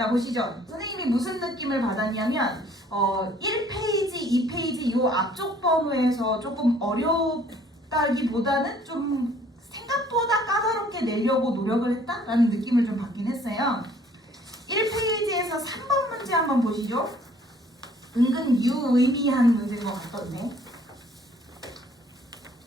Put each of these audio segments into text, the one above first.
자, 보시죠. 선생님이 무슨 느낌을 받았냐면 1페이지, 2페이지 요 앞쪽 번호에서 조금 어렵다기보다는 좀 생각보다 까다롭게 내려고 노력을 했다라는 느낌을 좀 받긴 했어요. 1페이지에서 3번 문제 한번 보시죠. 은근 유의미한 문제인 것 같던데.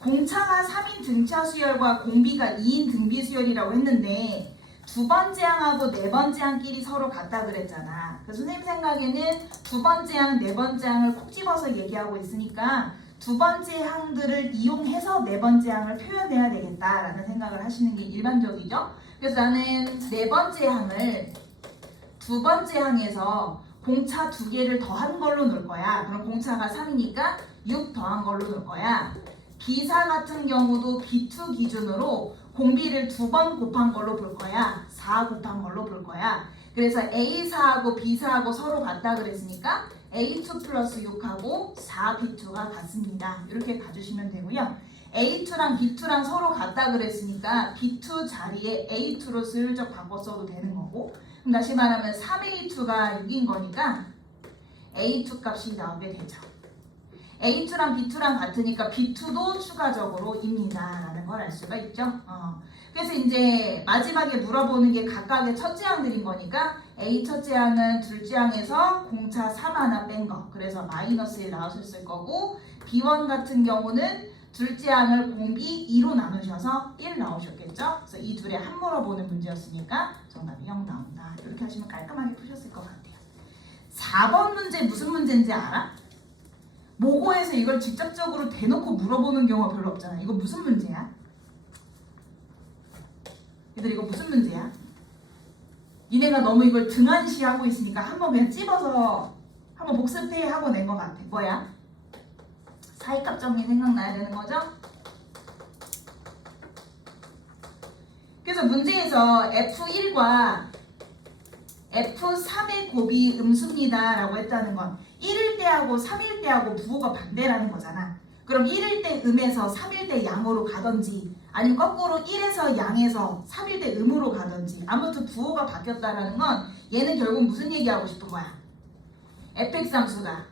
공차가 3인 등차 수열과 공비가 2인 등비 수열이라고 했는데 두 번째 항하고 네 번째 항끼리 서로 같다 그랬잖아. 그 선생님 생각에는 두 번째 항, 네 번째 항을 콕 집어서 얘기하고 있으니까 두 번째 항들을 이용해서 네 번째 항을 표현해야 되겠다라는 생각을 하시는 게 일반적이죠. 그래서 나는 네 번째 항을 두 번째 항에서 공차 두 개를 더한 걸로 놓을 거야. 그럼 공차가 3이니까 6 더한 걸로 놓을 거야. B사 같은 경우도 B2 기준으로 공비를 2번 곱한 걸로 볼 거야. 4 곱한 걸로 볼 거야. 그래서 A사하고 B사하고 서로 같다 그랬으니까 A2 플러스 6하고 4B2가 같습니다. 이렇게 봐주시면 되고요. A2랑 B2랑 서로 같다 그랬으니까 B2 자리에 A2로 슬쩍 바꿔 써도 되는 거고, 그럼 다시 말하면 3A2가 6인 거니까 A2 값이 나오게 되죠. A2랑 B2랑 같으니까 B2도 추가적으로 입니다 라는 걸 알 수가 있죠. 그래서 이제 마지막에 물어보는 게 각각의 첫째 항들인 거니까 A 첫째 항은 둘째 항에서 공차 3 하나 뺀 거, 그래서 마이너스 1 나왔을 거고, B1 같은 경우는 둘째 항을 공비 2로 나누셔서 1 나오셨겠죠. 그래서 이 둘의 한 물어보는 문제였으니까 정답이 0 나온다. 이렇게 하시면 깔끔하게 푸셨을 것 같아요. 4번 문제 무슨 문제인지 알아? 모고에서 이걸 직접적으로 대놓고 물어보는 경우가 별로 없잖아. 이거 무슨 문제야? 얘들 이거 무슨 문제야? 니네가 너무 이걸 등한시하고 있으니까 한번 그냥 찝어서 한번 복습해 하고 낸 것 같아. 뭐야? 사이값 정리 생각나야 되는 거죠? 그래서 문제에서 F1과 F3의 곱이 음수입니다 라고 했다는 건 1일 때하고 3일 때하고 부호가 반대라는 거잖아. 그럼 1일 때 음에서 3일 때 양으로 가든지 아니면 거꾸로 1에서 양에서 3일 때 음으로 가든지 아무튼 부호가 바뀌었다라는 건 얘는 결국 무슨 얘기하고 싶은 거야? fx 함수가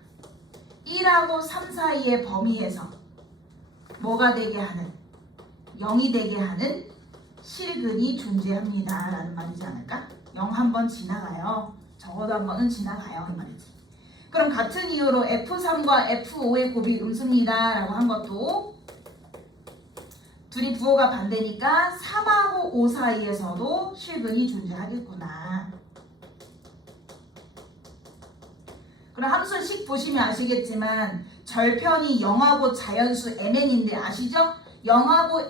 1하고 3 사이의 범위에서 뭐가 되게 하는? 0이 되게 하는 실근이 존재합니다 라는 말이지 않을까? 0 한 번 지나가요. 적어도 한 번은 지나가요 그 말이지. 그럼 같은 이유로 F3과 F5의 곱이 음수입니다 라고 한 것도 둘이 부호가 반대니까 3하고 5 사이에서도 실근이 존재하겠구나. 그럼 함수식 보시면 아시겠지만 절편이 0하고 자연수 mn인데 아시죠? 0하고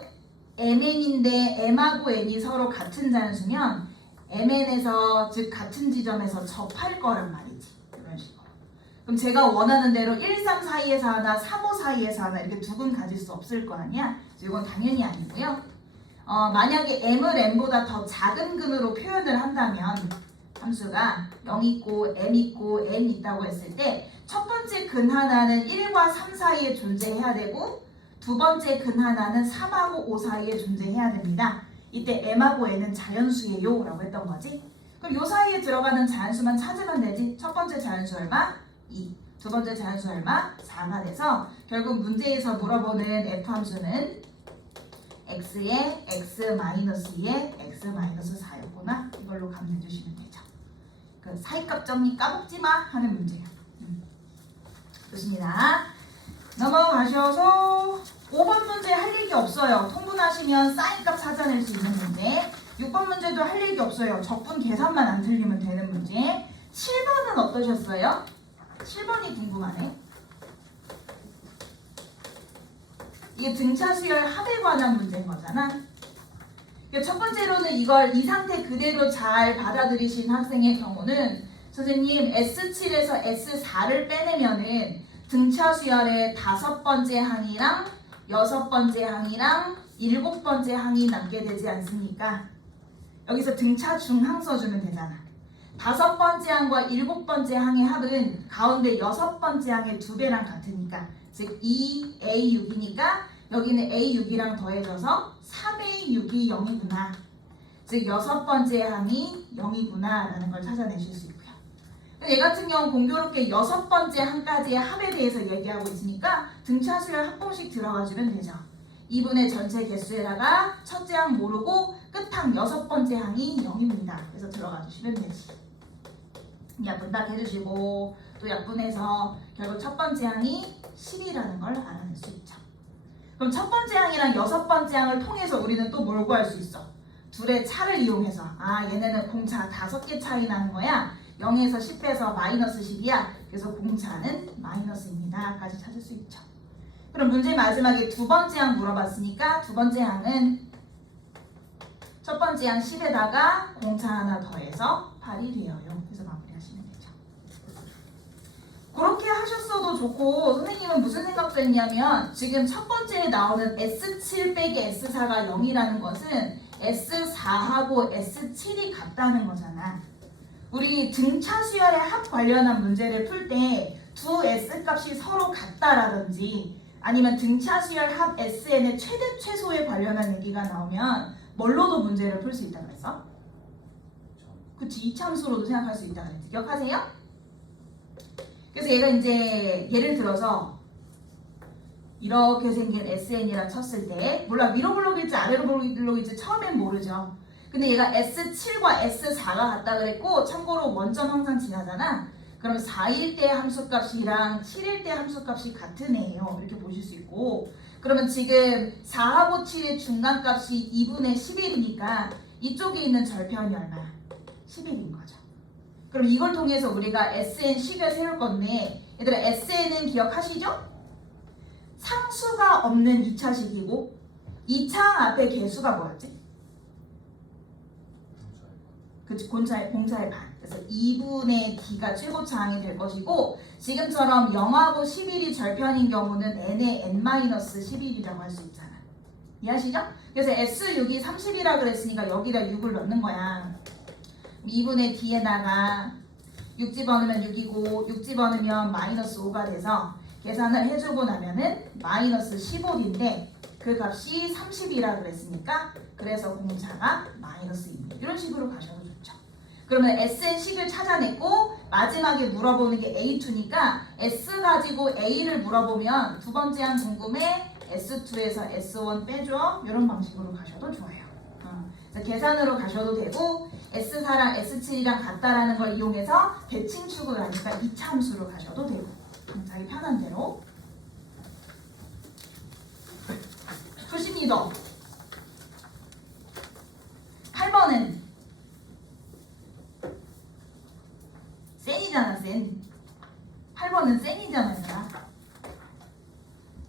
mn인데 m하고 n이 서로 같은 자연수면 mn에서 즉 같은 지점에서 접할 거란 말이지. 이런 식으로. 그럼 제가 원하는 대로 1, 3 사이에서 하나, 3, 5 사이에서 하나 이렇게 두 근 가질 수 없을 거 아니야? 이건 당연히 아니고요. 만약에 m을 n보다 더 작은 근으로 표현을 한다면 함수가 0 있고 m 있고 n 있다고 했을 때 첫 번째 근 하나는 1과 3 사이에 존재해야 되고 두 번째 근 하나는 3하고 5 사이에 존재해야 됩니다. 이때 m하고 n은 자연수예요 라고 했던 거지. 그럼 요 사이에 들어가는 자연수만 찾으면 되지. 첫 번째 자연수 얼마? 2. 두 번째 자연수 얼마? 4가 돼서 결국 문제에서 물어보는 f함수는 x에 x-2에 x-4였구나. 이걸로 감내주시면 되죠. 그 사이값 정리 까먹지마 하는 문제예요. 좋습니다. 넘어가셔서 5번 문제 할 얘기 없어요. 통분하시면 사인값 찾아낼 수 있는 문제. 6번 문제도 할 얘기 없어요. 적분 계산만 안 틀리면 되는 문제. 7번은 어떠셨어요? 7번이 궁금하네. 이게 등차 수열 합에 관한 문제인 거잖아. 첫 번째로는 이걸 이 상태 그대로 잘 받아들이신 학생의 경우는 선생님 S7에서 S4를 빼내면은 등차 수열의 5번째 항이랑 6번째 항이랑 7번째 항이 남게 되지 않습니까? 여기서 등차 중항 써주면 되잖아. 5번째 항과 7번째 항의 합은 가운데 6번째 항의 2배랑 같으니까 즉 2A6이니까 여기는 A6이랑 더해져서 3A6이 0이구나. 즉 여섯 번째 항이 0이구나 라는 걸 찾아내실 수 있고요. 얘 같은 경우는 공교롭게 여섯 번째 항까지의 합에 대해서 얘기하고 있으니까 등차 수열 합봉식 들어가주면 되죠. 2분의 전체 개수에다가 첫째 항 모르고 끝항 여섯 번째 항이 0입니다. 그래서 들어가 주시면 되지. 약분딱 해주시고 또 약분해서 결국 첫 번째 항이 10이라는 걸 알아낼 수 있죠. 그럼 첫 번째 항이랑 여섯 번째 항을 통해서 우리는 또 뭘 구할 수 있어? 둘의 차를 이용해서 얘네는 공차 5개 차이 나는 거야. 0에서 10 빼서 마이너스 10이야. 그래서 공차는 마이너스입니다. 까지 찾을 수 있죠. 그럼 문제 마지막에 두 번째 항 물어봤으니까 두 번째 항은 첫 번째 항 10에다가 공차 하나 더해서 8이 되어요. 그래서 마무리하시면 되죠. 그렇게 하셨어도 좋고 선생님은 무슨 생각도 했냐면 지금 첫 번째에 나오는 S7 빼기 S4가 0이라는 것은 S4하고 S7이 같다는 거잖아. 우리 등차 수열의 합 관련한 문제를 풀 때 두 S 값이 서로 같다라든지 아니면 등차 수열 합 SN의 최대 최소에 관련한 얘기가 나오면 뭘로도 문제를 풀 수 있다고 했어? 그치, 이참수로도 생각할 수 있다고 했지. 기억하세요? 그래서 얘가 이제 예를 들어서 이렇게 생긴 SN이라 쳤을 때 몰라 위로 블록일지 아래로 블록일지 처음엔 모르죠. 근데 얘가 S7과 S4가 같다 그랬고 참고로 원점 항상 지나잖아. 그럼 4일 때 함수값이랑 7일 때 함수값이 같은 애예요. 이렇게 보실 수 있고 그러면 지금 4하고 7의 중간값이 2분의 11이니까 이쪽에 있는 절편이 얼마야? 11인 거죠. 그럼 이걸 통해서 우리가 SN 10을 세울 건데 얘들아 SN은 기억하시죠? 상수가 없는 2차식이고 2차 앞에 개수가 뭐였지? 그치, 공차의 반. 그래서 2분의 D가 최고차항이 될 것이고 지금처럼 0하고 11이 절편인 경우는 n의 n-11이라고 할 수 있잖아. 이해하시죠? 그래서 S6이 30이라 그랬으니까 여기다 6을 넣는 거야. 2분의 D에다가 6 집어넣으면 6이고 6 집어넣으면 마이너스 5가 돼서 계산을 해주고 나면은 마이너스 15인데 그 값이 30이라 그랬으니까 그래서 공차가 마이너스 2 이런 식으로 가셔도 좋죠. 그러면 SN10을 찾아냈고 마지막에 물어보는 게 A2니까 S 가지고 A를 물어보면 두 번째 항 궁금해 S2에서 S1 빼줘 이런 방식으로 가셔도 좋아요. 그래서 계산으로 가셔도 되고 S4랑 S7이랑 같다라는 걸 이용해서 대칭축을 하니까 이차함수로 가셔도 되고 자기 편한 대로 푸십니다. 8번은 센이잖아. 센. 8번은 센이잖아.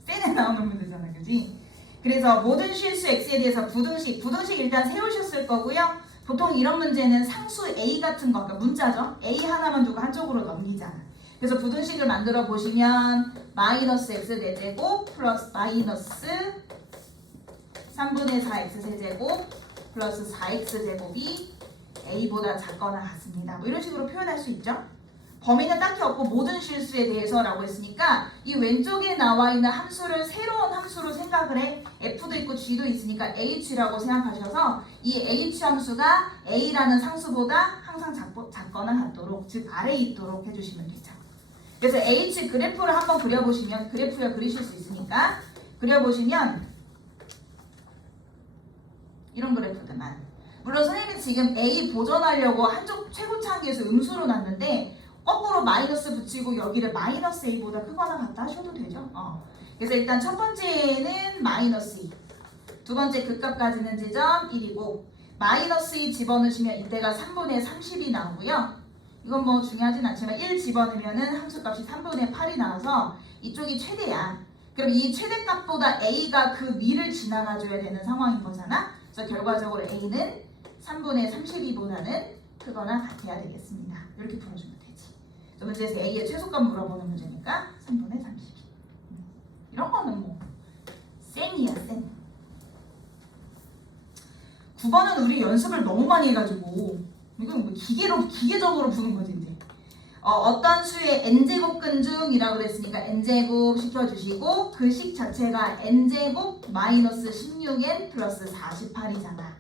센에 나오는 문제잖아. 그지? 그래서 모든 실수 x에 대해서 부등식 일단 세우셨을 거고요. 보통 이런 문제는 상수 a 같은 거, 그러니까 문자죠. a 하나만 두고 한쪽으로 넘기잖아. 그래서 부등식을 만들어 보시면 마이너스 x 제곱 플러스 마이너스 3분의 4 x 세제곱 플러스 4x 제곱이 a보다 작거나 같습니다. 뭐 이런 식으로 표현할 수 있죠. 범위는 딱히 없고 모든 실수에 대해서라고 했으니까 이 왼쪽에 나와 있는 함수를 새로운 함수로 생각을 해. f도 있고 g도 있으니까 h라고 생각하셔서 이 h 함수가 a라는 상수보다 항상 작거나 같도록, 즉 아래에 있도록 해주시면 되죠. 그래서 h 그래프를 한번 그려보시면, 그래프를 그리실 수 있으니까 그려보시면 이런 그래프들만. 물론 선생님이 지금 a 보존하려고 한쪽 최고차항에서 음수로 놨는데 거꾸로 마이너스 붙이고 여기를 마이너스 a보다 크거나 같다 하셔도 되죠. 그래서 일단 첫 번째는 마이너스 2, 두 번째 극값까지는 지점 1이고 마이너스 2 집어넣으시면 이때가 3분의 30이 나오고요. 이건 뭐 중요하진 않지만 1 집어넣으면은 함수값이 3분의 8이 나와서 이쪽이 최대야. 그럼 이 최대값보다 a가 그 위를 지나가줘야 되는 상황인 거잖아. 그래서 결과적으로 a는 3분의 32보다는 크거나 같아야 되겠습니다. 이렇게 풀어주면 되지. 문제에서 a의 최소값 물어보는 문제니까 3분의 32. 이런 거는 뭐 쌩이야 쌩. 9번은 우리 연습을 너무 많이 해가지고 이건 뭐 기계적으로 푸는 거지 이제. 어떤 수의 n제곱근 중이라고 그랬으니까 n제곱 시켜주시고 그 식 자체가 n제곱 마이너스 16n 플러스 48이잖아.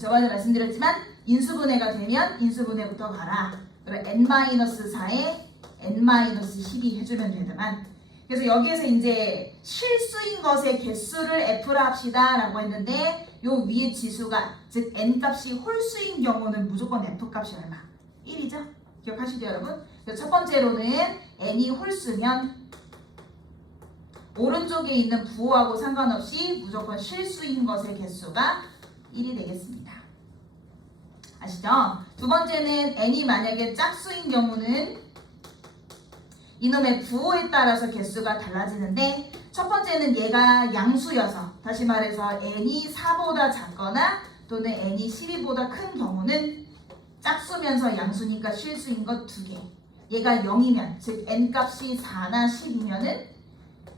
저번에 말씀드렸지만 인수분해가 되면 인수분해부터 가라. 그럼 n-4에 n-12 해주면 되더만. 그래서 여기에서 이제 실수인 것의 개수를 f라 합시다 라고 했는데 요 위에 지수가 즉 n값이 홀수인 경우는 무조건 f값이 얼마? 1이죠? 기억하시죠 여러분? 그래서 첫 번째로는 n이 홀수면 오른쪽에 있는 부호하고 상관없이 무조건 실수인 것의 개수가 1이 되겠습니다. 아시죠? 두 번째는 n이 만약에 짝수인 경우는 이놈의 부호에 따라서 개수가 달라지는데 첫 번째는 얘가 양수여서 다시 말해서 n이 4보다 작거나 또는 n이 12보다 큰 경우는 짝수면서 양수니까 실수인 것 2개. 얘가 0이면 즉 n값이 4나 10이면은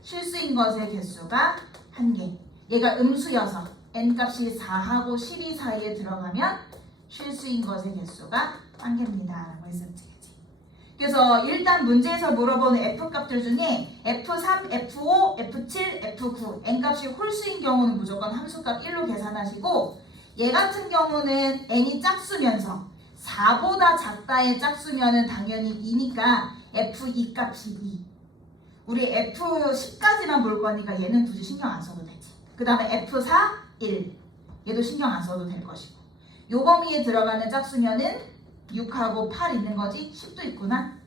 실수인 것의 개수가 1개. 얘가 음수여서 n값이 4하고 12 사이에 들어가면 실수인 것의 개수가 1개입니다. 라고 했었지. 그래서 일단 문제에서 물어보는 F값들 중에 F3, F5, F7, F9 n값이 홀수인 경우는 무조건 함수값 1로 계산하시고 얘 같은 경우는 n이 짝수면서 4보다 작다의 짝수면은 당연히 2니까 F2 값이 2. 우리 F10까지만 볼 거니까 얘는 굳이 신경 안 써도 되지. 그 다음에 F4, 1 얘도 신경 안 써도 될 것이고 요 범위에 들어가는 짝수면은 6하고 8 있는 거지 10도 있구나.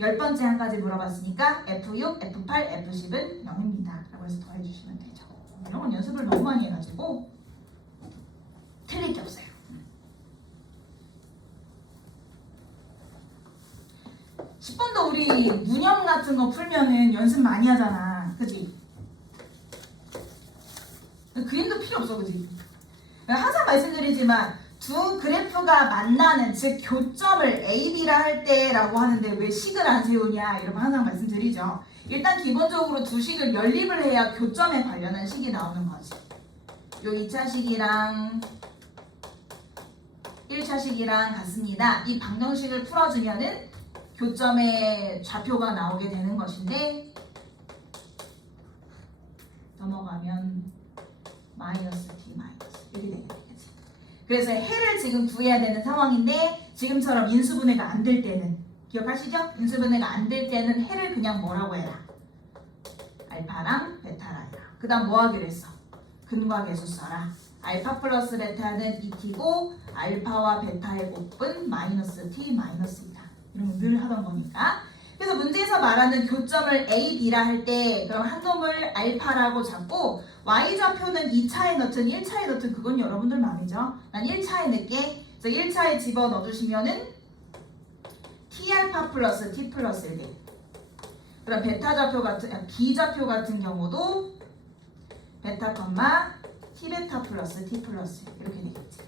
10번째 한까지 물어봤으니까 F6, F8, F10은 0입니다. 라고 해서 더해주시면 되죠. 이런 건 연습을 너무 많이 해가지고 틀릴 게 없어요. 10번도 우리 문형 같은 거 풀면은 연습 많이 하잖아. 그치? 그림도 필요 없어. 그치? 항상 말씀드리지만 두 그래프가 만나는 즉 교점을 A, B라 할 때라고 하는데 왜 식을 안 세우냐 이런 거 항상 말씀드리죠. 일단 기본적으로 두 식을 연립을 해야 교점에 관련한 식이 나오는 거지. 요 2차식이랑 1차식이랑 같습니다. 이 방정식을 풀어주면은 교점의 좌표가 나오게 되는 것인데 넘어가면 마이너스 t 마이너스 1이 되겠네. 그래서 해를 지금 구해야 되는 상황인데 지금처럼 인수분해가 안 될 때는 기억하시죠? 인수분해가 안 될 때는 해를 그냥 뭐라고 해라? 알파랑 베타라 해라. 그 다음 뭐 하기로 했어? 근과 계수 써라. 알파 플러스 베타는 2t고 알파와 베타의 곱은 마이너스 t 마이너스이다. 이런 거 늘 하던 거니까. 그래서 문제에서 말하는 교점을 A, B라 할 때 그럼 한 놈을 알파라고 잡고 Y좌표는 2차에 넣든 1차에 넣든 그건 여러분들 마음이죠. 난 1차에 넣을게. 그래서 1차에 집어넣어주시면은 T알파 플러스 T 플러스 1개. 그럼 베타좌표 같은, B좌표 같은 경우도 베타 컴마 T베타 플러스 T 플러스 이렇게 되겠지.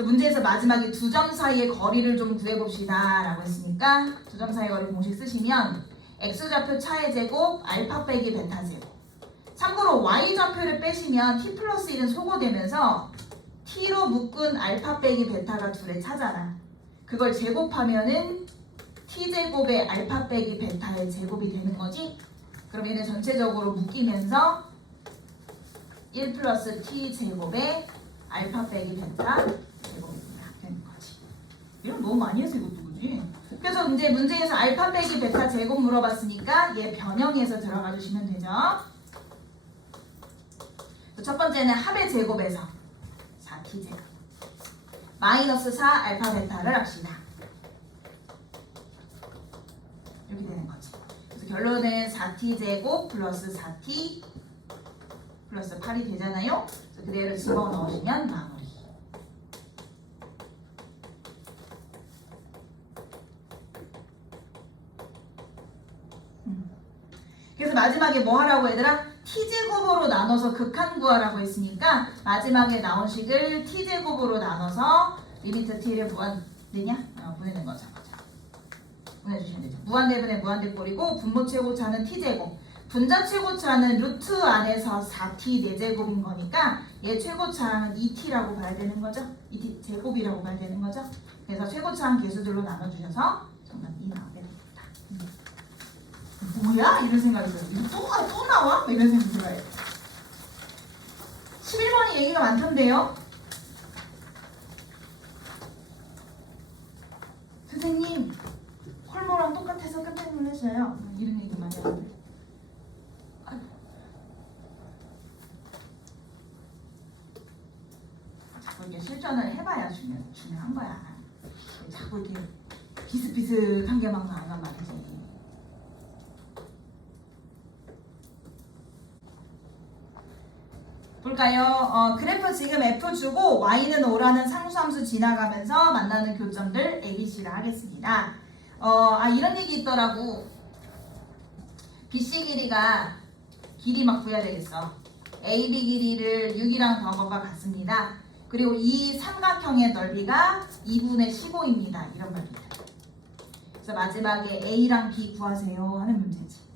문제에서 마지막에 두 점 사이의 거리를 좀 구해봅시다 라고 했으니까 두 점 사이의 거리 공식 쓰시면 X좌표 차의 제곱 알파 빼기 베타 제곱. 참고로 Y좌표를 빼시면 T 플러스 1은 소거되면서 T로 묶은 알파 빼기 베타가 둘의 차잖아. 그걸 제곱하면은 T제곱의 알파 빼기 베타의 제곱이 되는 거지. 그럼 얘는 전체적으로 묶이면서 1 플러스 T제곱의 알파 빼기 베타 제곱입니다. 되는 거지. 이런 너무 많이 해서 이것도 그지? 그래서 이제 문제에서 알파 빼기 베타 제곱 물어봤으니까 얘 변형해서 들어가 주시면 되죠. 첫 번째는 합의 제곱에서 4t 제곱 마이너스 4 알파 베타를 합시다. 이렇게 되는 거지. 그래서 결론은 4t 제곱 플러스 4t 플러스 8이 되잖아요. 그래서 그대로 집어넣으시면 마무리. 그래서 마지막에 뭐 하라고 얘들아? t제곱으로 나눠서 극한 구하라고 했으니까 마지막에 나온 식을 t제곱으로 나눠서 리미트 t를 무한되냐? 보내는 거죠. 보내주시면 되죠. 무한대분의 무한대꼴이고 분모 최고차는 t제곱. 분자 최고차는 루트 안에서 4t 4제곱인 거니까 얘 최고차항은 2t라고 봐야 되는 거죠. 2t 제곱이라고 봐야 되는 거죠. 그래서 최고차항 개수들로 나눠주셔서 정답이 나오게 됩니다. 뭐야? 이런 생각이 들어요. 이거 또 나와? 이런 생각이 들어요. 11번이 얘기가 많던데요. 선생님 콜모랑 똑같아서 깜짝 놀랐어요. 이런 얘기 많이 하는데. 자꾸 이게 실전을 해봐야 중요한 거야. 자꾸 이렇게 비슷비슷한 게 막 나온단 말이지. 볼까요? 그래프 지금 F 주고 Y는 O라는 상수함수 지나가면서 만나는 교점들 ABC를 하겠습니다. 이런 얘기 있더라고. BC 길이가 길이 막 구해야 되겠어. AB 길이를 6이랑 더하거나 같습니다. 그리고 이 삼각형의 넓이가 2분의 15입니다. 이런 넓이들. 그래서 마지막에 A랑 B 구하세요 하는 문제지.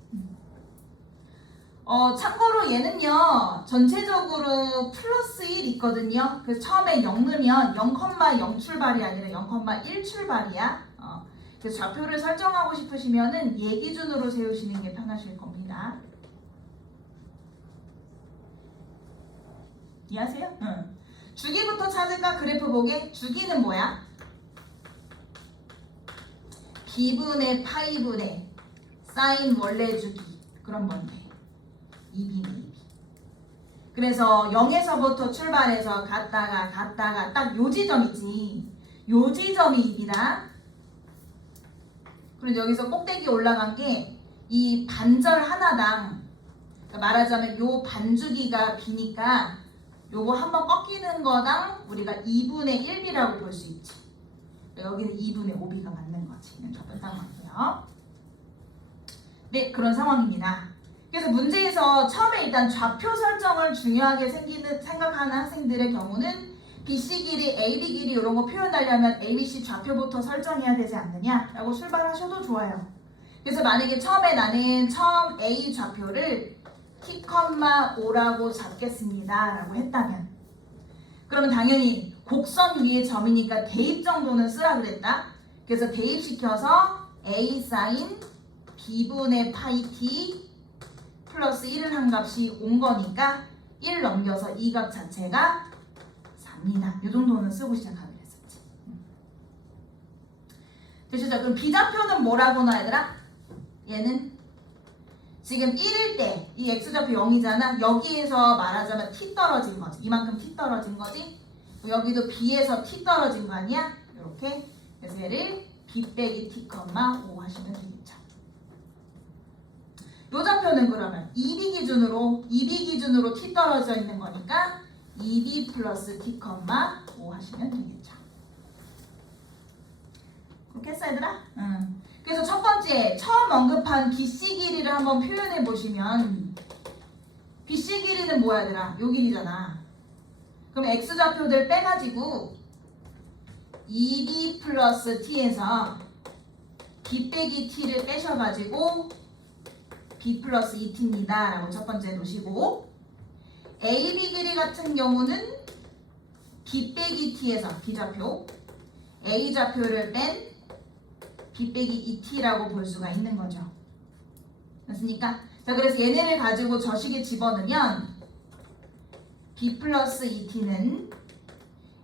참고로 얘는요 전체적으로 플러스 1 있거든요. 그래서 처음에 0 넣으면 0,0 출발이 아니라 0,1 출발이야. 그래서 좌표를 설정하고 싶으시면은 얘 기준으로 세우시는 게 편하실 겁니다. 이해하세요? 응. 주기부터 찾을까? 그래프 보게. 주기는 뭐야? B분의 파이분의 사인 원래 주기. 그럼 뭔데? 2B는 2B. 그래서 0에서부터 출발해서 갔다가 딱 요 지점이지. 요 지점이 2B다. 그리고 여기서 꼭대기 올라간 게 이 반절 하나당, 그러니까 말하자면 요 반주기가 B니까 요거 한번 꺾이는 거당 우리가 2분의 1B라고 볼 수 있지. 여기는 2분의 5B가 맞는 거지. 저도 딱 맞고요. 네, 그런 상황입니다. 그래서 문제에서 처음에 일단 좌표 설정을 중요하게 생각하는 학생들의 경우는 BC 길이, AB 길이 이런 거 표현하려면 ABC 좌표부터 설정해야 되지 않느냐라고 출발하셔도 좋아요. 그래서 만약에 처음에 나는 처음 A 좌표를 T,5라고 잡겠습니다 라고 했다면 그러면 당연히 곡선 위의 점이니까 대입 정도는 쓰라 그랬다. 그래서 대입시켜서 A 사인 B분의 파이 T 플러스 1을 한 값이 온 거니까 1 넘겨서 이 값 자체가 4입니다. 이 정도는 쓰고 시작하기로 했었지. 되시죠? 그럼 B좌표는 뭐라고 나 얘들아? 얘는 지금 1일 때 이 X좌표 0이잖아. 여기에서 말하자면 T 떨어진 거지. 이만큼 T 떨어진 거지. 여기도 B에서 T 떨어진 거 아니야? 이렇게. 그래서 얘를 B 빼기 T, 5 하시면 되겠죠. 요 좌표는 그러면 2B 기준으로 T 떨어져 있는 거니까 2B 플러스 T, 5 하시면 되겠죠. 그렇게 했어 얘들아? 응. 그래서 첫 번째 처음 언급한 BC 길이를 한번 표현해 보시면 BC 길이는 뭐야 얘들아? 요 길이잖아. 그럼 X좌표들 빼가지고 2B 플러스 T에서 B 빼기 T를 빼셔가지고 B 플러스 2T입니다 라고 첫 번째 놓으시고 AB 길이 같은 경우는 B 빼기 T에서 B좌표 A 좌표를 뺀 B 빼기 2T라고 볼 수가 있는 거죠. 됐습니까? 자, 그래서 얘네를 가지고 저식에 집어넣으면 B 플러스 2T는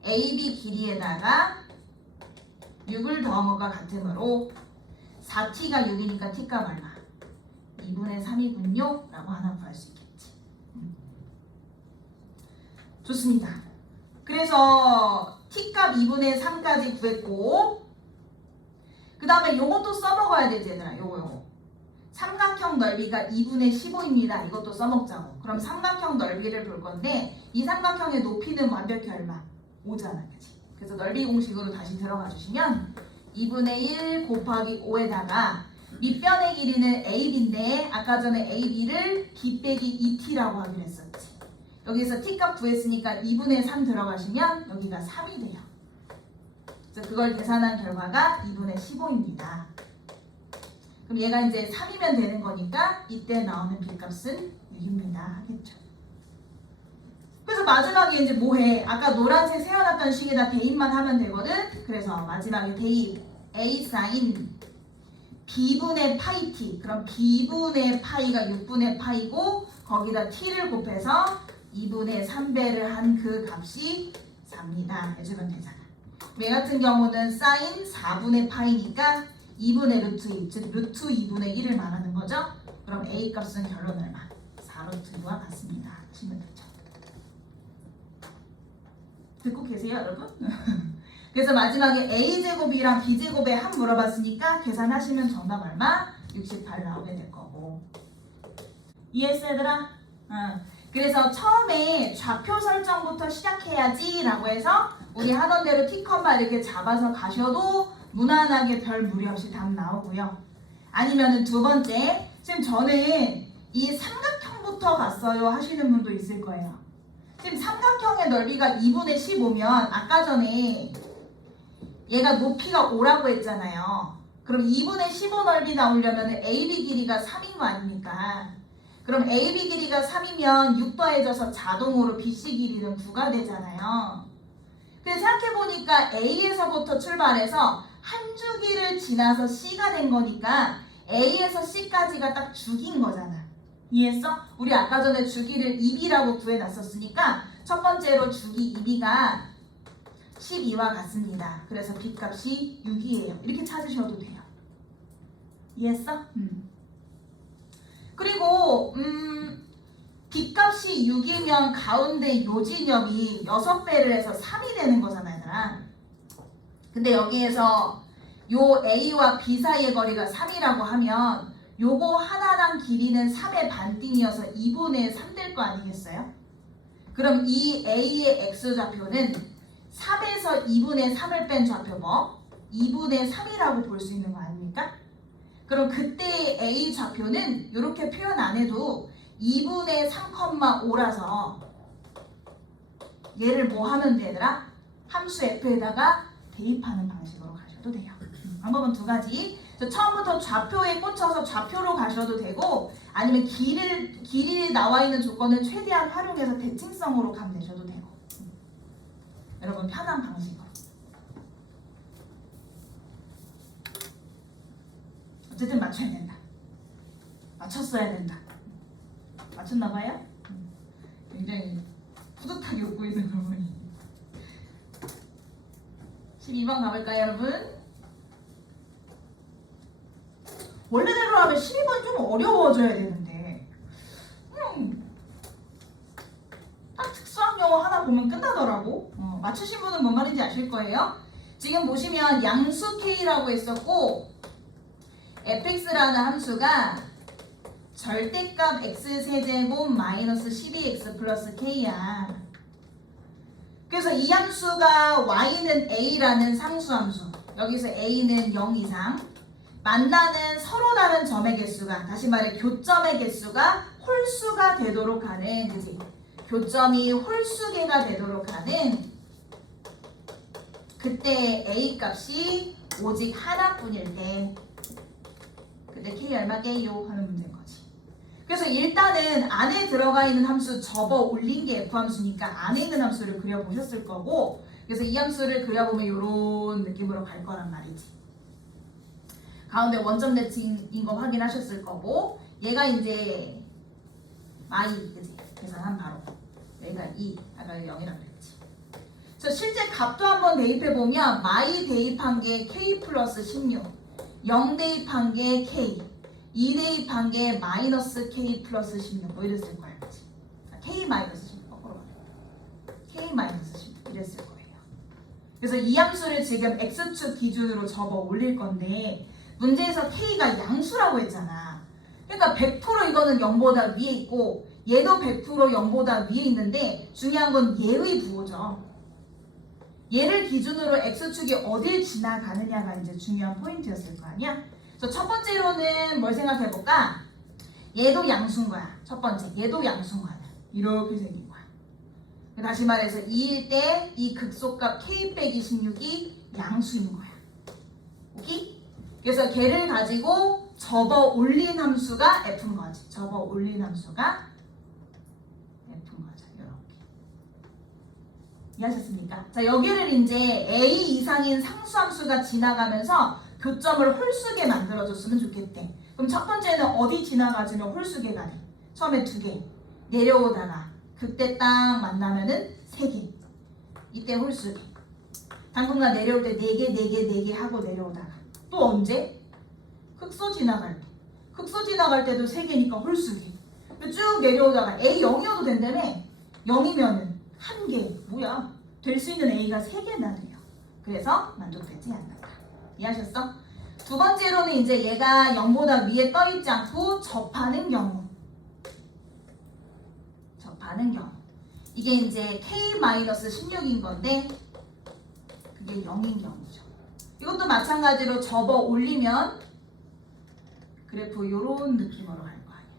AB 길이에다가 6을 더한 것과 같으므로 4T가 6이니까 T가 얼마? 2분의 3이군요 라고 하나 구할 수 있겠지. 좋습니다. 그래서 T값 2분의 3까지 구했고 그 다음에 요것도 써먹어야 되지 얘들아. 요거 삼각형 넓이가 2분의 15입니다. 이것도 써먹자고. 그럼 삼각형 넓이를 볼 건데 이 삼각형의 높이는 완벽히 얼마? 5잖아. 그치? 그래서 넓이 공식으로 다시 들어가 주시면 2분의 1 곱하기 5에다가 밑변의 길이는 AB인데 아까 전에 AB를 B 빼기 2T라고 하기로 했었지. 여기서 T값 구했으니까 2분의 3 들어가시면 여기가 3이 돼요. 그래서 그걸 계산한 결과가 2분의 15입니다. 그럼 얘가 이제 3이면 되는 거니까 이때 나오는 B값은 6입니다. 하겠죠. 그래서 마지막에 이제 뭐해? 아까 노란색 세워놨던 식에다 대입만 하면 되거든. 그래서 마지막에 대입 A 사인 B분의 파이 T. 그럼 B분의 파이가 6분의 파이고 거기다 T를 곱해서 2분의 3배를 한 그 값이 4입니다. 해주면 되잖아. 얘 같은 경우는 사인 4분의 파이니까 2분의 루트 1, 즉 루트 2분의 1을 말하는 거죠. 그럼 A 값은 결론 얼마? 4루트와 같습니다. 하시면 되죠. 듣고 계세요, 여러분? 그래서 마지막에 A제곱이랑 B제곱의 합 물어봤으니까 계산하시면 정답 얼마? 68 나오게 될 거고. 이해했어, 얘들아? 그래서 처음에 좌표 설정부터 시작해야지 라고 해서 우리 하던 대로 티컷만 이렇게 잡아서 가셔도 무난하게 별 무리 없이 답 나오고요. 아니면은 두 번째, 지금 저는 이 삼각형부터 갔어요 하시는 분도 있을 거예요. 지금 삼각형의 넓이가 2분의 15면 아까 전에 얘가 높이가 5라고 했잖아요. 그럼 2분의 15 넓이 나오려면 AB 길이가 3인 거 아닙니까? 그럼 AB 길이가 3이면 6 더해져서 자동으로 BC 길이는 9가 되잖아요. 근데 생각해보니까 A에서부터 출발해서 한 주기를 지나서 C가 된 거니까 A에서 C까지가 딱 주기인 거잖아. 이해했어? 우리 아까 전에 주기를 2B라고 구해놨었으니까 첫 번째로 주기 2B가 12와 같습니다. 그래서 B값이 6이에요. 이렇게 찾으셔도 돼요. 이해했어? 그리고 B값이 6이면 가운데 요진역이 6배를 해서 3이 되는 거잖아, 얘들아. 근데 여기에서 요 A와 B 사이의 거리가 3이라고 하면 요거 하나당 길이는 3의 반띵이어서 2분의 3 될 거 아니겠어요? 그럼 이 A의 X좌표는 3에서 2분의 3을 뺀 좌표 뭐? 2분의 3이라고 볼 수 있는 거 아닙니까? 그럼 그때의 A 좌표는 이렇게 표현 안 해도 2분의 3,5라서 얘를 뭐 하면 되더라? 함수 F에다가 대입하는 방식으로 가셔도 돼요. 방법은 두 가지. 처음부터 좌표에 꽂혀서 좌표로 가셔도 되고 아니면 길이 나와 있는 조건을 최대한 활용해서 대칭성으로 감내셔도 되고 여러분 편한 방식으로. 어쨌든 맞춰야 된다. 맞췄어야 된다. 맞췄나봐요? 굉장히 뿌듯하게 웃고 있는 걸 보니 12번 가볼까요, 여러분? 원래대로 하면 12번 좀 어려워져야 되는데 딱 특수한 영어 하나 보면 끝나더라고. 맞추신 분은 뭔 말인지 아실 거예요. 지금 보시면 양수 K라고 했었고 fx라는 함수가 절대값 x세제곱 마이너스 12x 플러스 k야. 그래서 이 함수가 y는 a라는 상수함수, 여기서 a는 0 이상, 만나는 서로 다른 점의 개수가, 다시 말해 교점의 개수가 홀수가 되도록 하는, 그지? 교점이 홀수개가 되도록 하는 그때 a 값이 오직 하나뿐일 때 그때 k 얼마게요? 하는 문제인 거지. 그래서 일단은 안에 들어가 있는 함수 접어 올린 게 f 함수니까 안에 있는 함수를 그려보셨을 거고, 그래서 이 함수를 그려보면 이런 느낌으로 갈 거란 말이지. 가운데 원점 대칭인 거 확인하셨을 거고, 얘가 이제 마이, 그지? 계산한 바로 얘가 2, 아까 0이라고 그랬지. 그래서 실제 값도 한번 대입해보면 마이 대입한 게 k 플러스 16, 0 대입한 게 k, 2 대입한 게 마이너스 k 플러스 16 뭐 이랬을 거예요. 그치? k 마이너스 16 거꾸로 k 마이너스 16 이랬을 거예요. 그래서 이 함수를 지금 x축 기준으로 접어 올릴 건데 문제에서 k가 양수라고 했잖아. 그러니까 100% 이거는 0보다 위에 있고 얘도 100% 0보다 위에 있는데 중요한 건 얘의 부호죠. 얘를 기준으로 x축이 어딜 지나가느냐가 이제 중요한 포인트였을 거 아니야? 그래서 첫 번째로는 뭘 생각해볼까? 얘도 양수인 거야. 첫 번째, 얘도 양수인 거야. 이렇게 생긴 거야. 다시 말해서 2일 때 이 극소값 k 빼기 16이 양수인 거야. 오케이? 그래서 걔를 가지고 접어 올린 함수가 f인 거지. 접어 올린 함수가 f인 거죠. 이렇게. 이해하셨습니까? 자, 여기를 이제 a 이상인 상수함수가 지나가면서 교점을 홀수게 만들어줬으면 좋겠대. 그럼 첫 번째는 어디 지나가주면 홀수게가 돼? 처음에 2개. 내려오다가 그때 딱 만나면은 3개. 이때 홀수게. 당분간 내려올 때 4개, 4개, 4개 하고 내려오다가 또 언제? 극소 지나갈 때. 극소 지나갈 때도 3개니까 홀수기. 쭉 내려오다가 A 0이어도 된다며. 0이면은 1개. 뭐야? 될 수 있는 A가 3개나 돼요. 그래서 만족되지 않는다. 이해하셨어? 두 번째로는 이제 얘가 0보다 위에 떠 있지 않고 접하는 경우. 접하는 경우. 이게 이제 K-16인 건데 그게 0인 경우죠. 이것도 마찬가지로 접어 올리면 그래프 요런 느낌으로 갈 거 아니에요.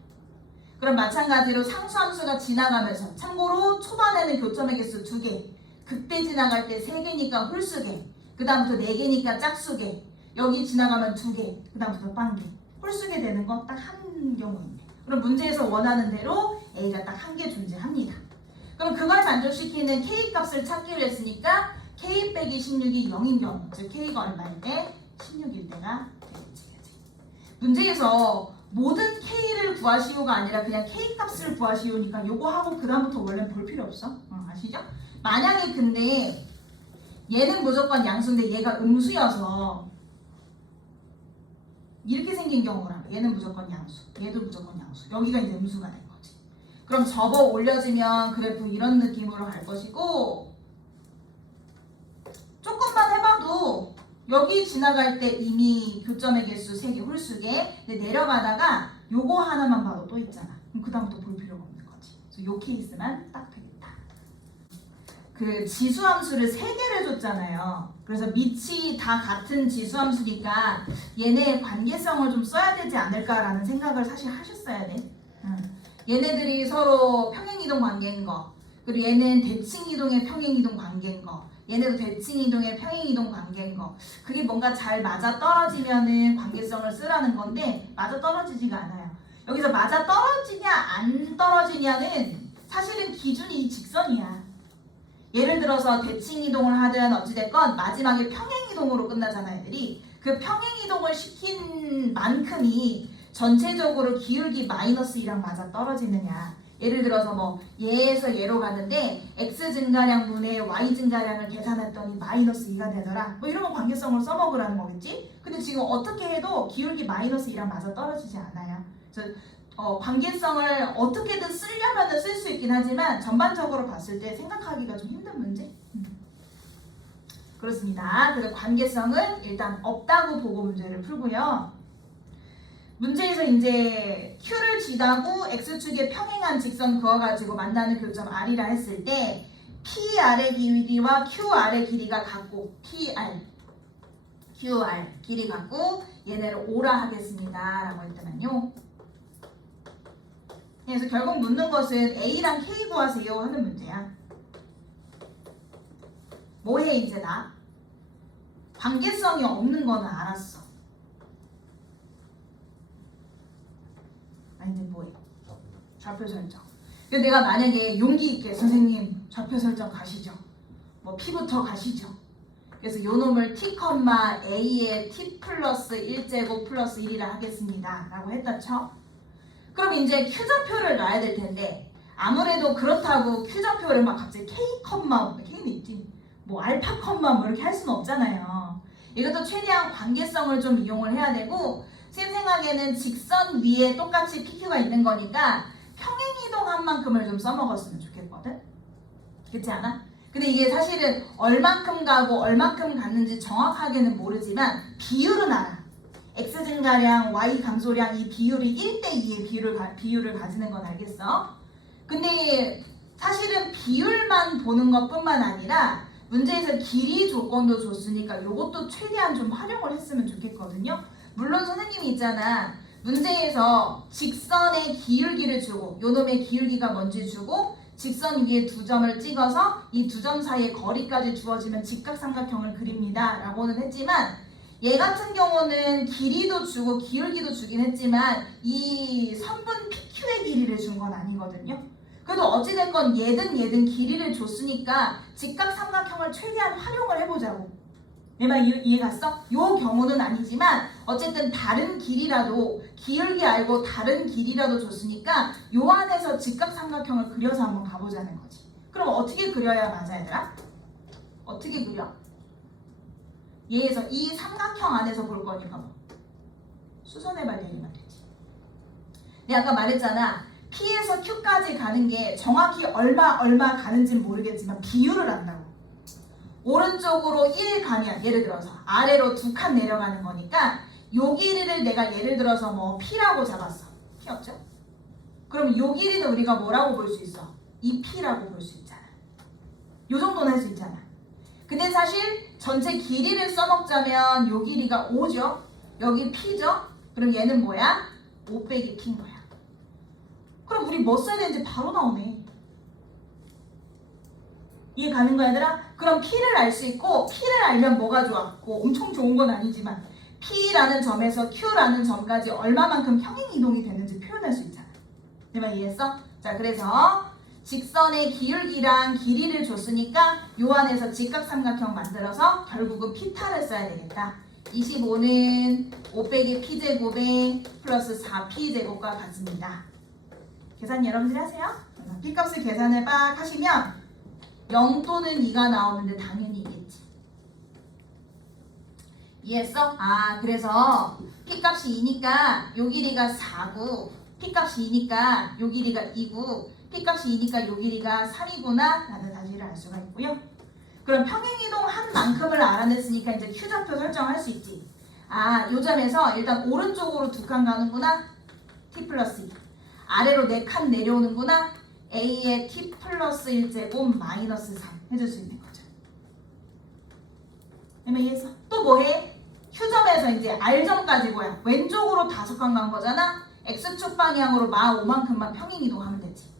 그럼 마찬가지로 상수함수가 지나가면서 참고로 초반에는 교점의 개수 2개, 극대 지나갈 때 3개니까 홀수개, 그 다음부터 4개니까 짝수개, 여기 지나가면 2개, 그 다음부터 빵개. 홀수개 되는 거 딱 한 경우인데 그럼 문제에서 원하는 대로 A가 딱 한 개 존재합니다. 그럼 그걸 만족시키는 K 값을 찾기로 했으니까 K 빼기 16이 0인 경우, 즉 K가 얼마일 때? 16일 때가 되겠지. 문제에서 모든 K를 구하시오가 아니라 그냥 K 값을 구하시오니까 요거 하고 그 다음부터 원래 볼 필요 없어. 아시죠? 만약에 근데 얘는 무조건 양수인데 얘가 음수여서 이렇게 생긴 경우라면 얘는 무조건 양수, 얘도 무조건 양수. 여기가 이제 음수가 된 거지. 그럼 접어 올려지면 그래프 이런 느낌으로 갈 것이고 조금만 해봐도 여기 지나갈 때 이미 교점의 개수 3개 홀수개. 근데 내려가다가 요거 하나만 봐도 또 있잖아. 그럼 그 다음부터 볼 필요가 없는 거지. 그래서 요 케이스만 딱 되겠다. 그 지수함수를 3개를 줬잖아요. 그래서 밑이 다 같은 지수함수니까 얘네의 관계성을 좀 써야 되지 않을까라는 생각을 사실 하셨어야 돼. 얘네들이 서로 평행이동 관계인 거, 그리고 얘는 대칭이동의 평행이동 관계인 거, 얘네도 대칭이동의 평행이동 관계인 거, 그게 뭔가 잘 맞아떨어지면은 관계성을 쓰라는 건데 맞아떨어지지가 않아요. 여기서 맞아떨어지냐 안 떨어지냐는 사실은 기준이 직선이야. 예를 들어서 대칭이동을 하든 어찌됐건 마지막에 평행이동으로 끝나잖아 애들이. 그 평행이동을 시킨 만큼이 전체적으로 기울기 -2랑 맞아 떨어지느냐. 예를 들어서 뭐 얘에서 얘로 가는데 x 증가량 분의 y 증가량을 계산했더니 -2가 되더라. 뭐 이런 거 관계성을 써먹으라는 거겠지? 근데 지금 어떻게 해도 기울기 -2랑 맞아 떨어지지 않아요. 그래서 관계성을 어떻게든 쓰려면 쓸 수 있긴 하지만 전반적으로 봤을 때 생각하기가 좀 힘든 문제? 그렇습니다. 그래서 관계성은 일단 없다고 보고 문제를 풀고요. 문제에서 이제 Q를 지나고 X축에 평행한 직선 그어가지고 만나는 교점 R이라 했을 때 PR의 길이와 QR의 길이가 같고 PR, QR 길이 같고 얘네를 O라 하겠습니다 라고 했더만요. 그래서 결국 묻는 것은 A랑 K 구하세요 하는 문제야. 뭐해 이제 나? 관계성이 없는 거는 알았어. 아니 이제 뭐해? 좌표 설정. 근데 내가 만약에 용기 있게 선생님 좌표 설정 가시죠. 뭐 P부터 가시죠. 그래서 요 놈을 T, A의 T 플러스 1제곱 플러스 1이라 하겠습니다 라고 했다 쳐. 그럼 이제 Q좌표를 놔야 될 텐데 아무래도 그렇다고 Q좌표를 막 갑자기 K, K는 있지. 뭐 알파, 뭐 이렇게 할 수는 없잖아요. 이것도 최대한 관계성을 좀 이용을 해야 되고 쌤 생각에는 직선 위에 똑같이 PQ가 있는 거니까 평행이동한 만큼을 좀 써먹었으면 좋겠거든. 그렇지 않아? 근데 이게 사실은 얼만큼 가고 얼만큼 갔는지 정확하게는 모르지만 비율은 알아. X 증가량, Y 감소량 이 비율이 1대2의 비율을 가지는 건 알겠어? 근데 사실은 비율만 보는 것뿐만 아니라 문제에서 길이 조건도 줬으니까 이것도 최대한 좀 활용을 했으면 좋겠거든요. 물론 선생님이 있잖아. 문제에서 직선의 기울기를 주고 요놈의 기울기가 뭔지 주고 직선 위에 2점을 찍어서 이 2점 사이의 거리까지 주어지면 직각삼각형을 그립니다 라고는 했지만 얘 같은 경우는 길이도 주고 기울기도 주긴 했지만 이 선분 PQ의 길이를 준 건 아니거든요. 그래도 어찌됐건 얘든 길이를 줬으니까 직각삼각형을 최대한 활용을 해보자고. 내 말 이해 갔어? 요 경우는 아니지만 어쨌든 다른 길이라도 기울기 알고 다른 길이라도 줬으니까 요 안에서 직각삼각형을 그려서 한번 가보자는 거지. 그럼 어떻게 그려야 맞아 얘들아? 어떻게 그려? 얘에서 이 삼각형 안에서 볼 거니까 뭐 수선해봐 내리면 되지. 내가 아까 말했잖아. P에서 Q까지 가는 게 정확히 얼마 가는지는 모르겠지만 비율을 안다고. 오른쪽으로 1 가면 예를 들어서 아래로 2칸 내려가는 거니까 요 길이를 내가 예를 들어서 뭐 P라고 잡았어. P였죠? 그럼 요 길이는 우리가 뭐라고 볼 수 있어? 2P라고 볼 수 있잖아. 요 정도는 할 수 있잖아. 근데 사실 전체 길이를 써먹자면 요 길이가 5죠? 여기 P죠? 그럼 얘는 뭐야? 5 빼기 P인 거야. 그럼 우리 뭐 써야 되는지 바로 나오네. 이해 가는 거야 얘들아? 그럼 P를 알 수 있고 P를 알면 뭐가 좋아? 엄청 좋은 건 아니지만 P라는 점에서 Q라는 점까지 얼마만큼 평행이동이 되는지 표현할 수 있잖아. 내 말 이해했어? 자, 그래서 직선의 기울기랑 길이를 줬으니까 요 안에서 직각삼각형 만들어서 결국은 P타를 써야 되겠다. 25는 5 빼기 P제곱에 플러스 4P제곱과 같습니다. 계산 여러분들이 하세요. P값을 계산을 빡 하시면 0 또는 2가 나오는데 당연히 이겠지. 이해했어? 그래서 P값이 2니까 요 길이가 4고 P값이 2니까 요 길이가 2고 P값이 2니까 요 길이가 3이구나 라는 사실을 알 수가 있고요. 그럼 평행이동 한 만큼을 알아냈으니까 이제 Q좌표 설정할 수 있지. 요 점에서 일단 오른쪽으로 2칸 가는구나. T 플러스 2. 아래로 4칸 내려오는구나. A의 T 플러스 1제곱 마이너스 3 해줄 수 있는 거죠. 이해했어? 또 뭐해? Q점에서 이제 R점까지 뭐야? 왼쪽으로 5칸 간 거잖아? X축 방향으로 마 5만큼만 평행이동하면 되지.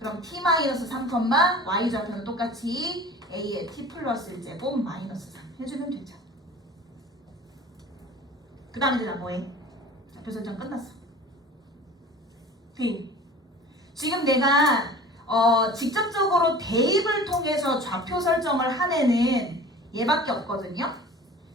그럼 T-3, Y좌표는 똑같이 A의 T 플러스 1제곱 마이너스 3 해주면 되죠. 그 다음에 이제 나 뭐해? 좌표 설정 끝났어. 대입. 지금 내가 직접적으로 대입을 통해서 좌표 설정을 한 애는 얘밖에 없거든요.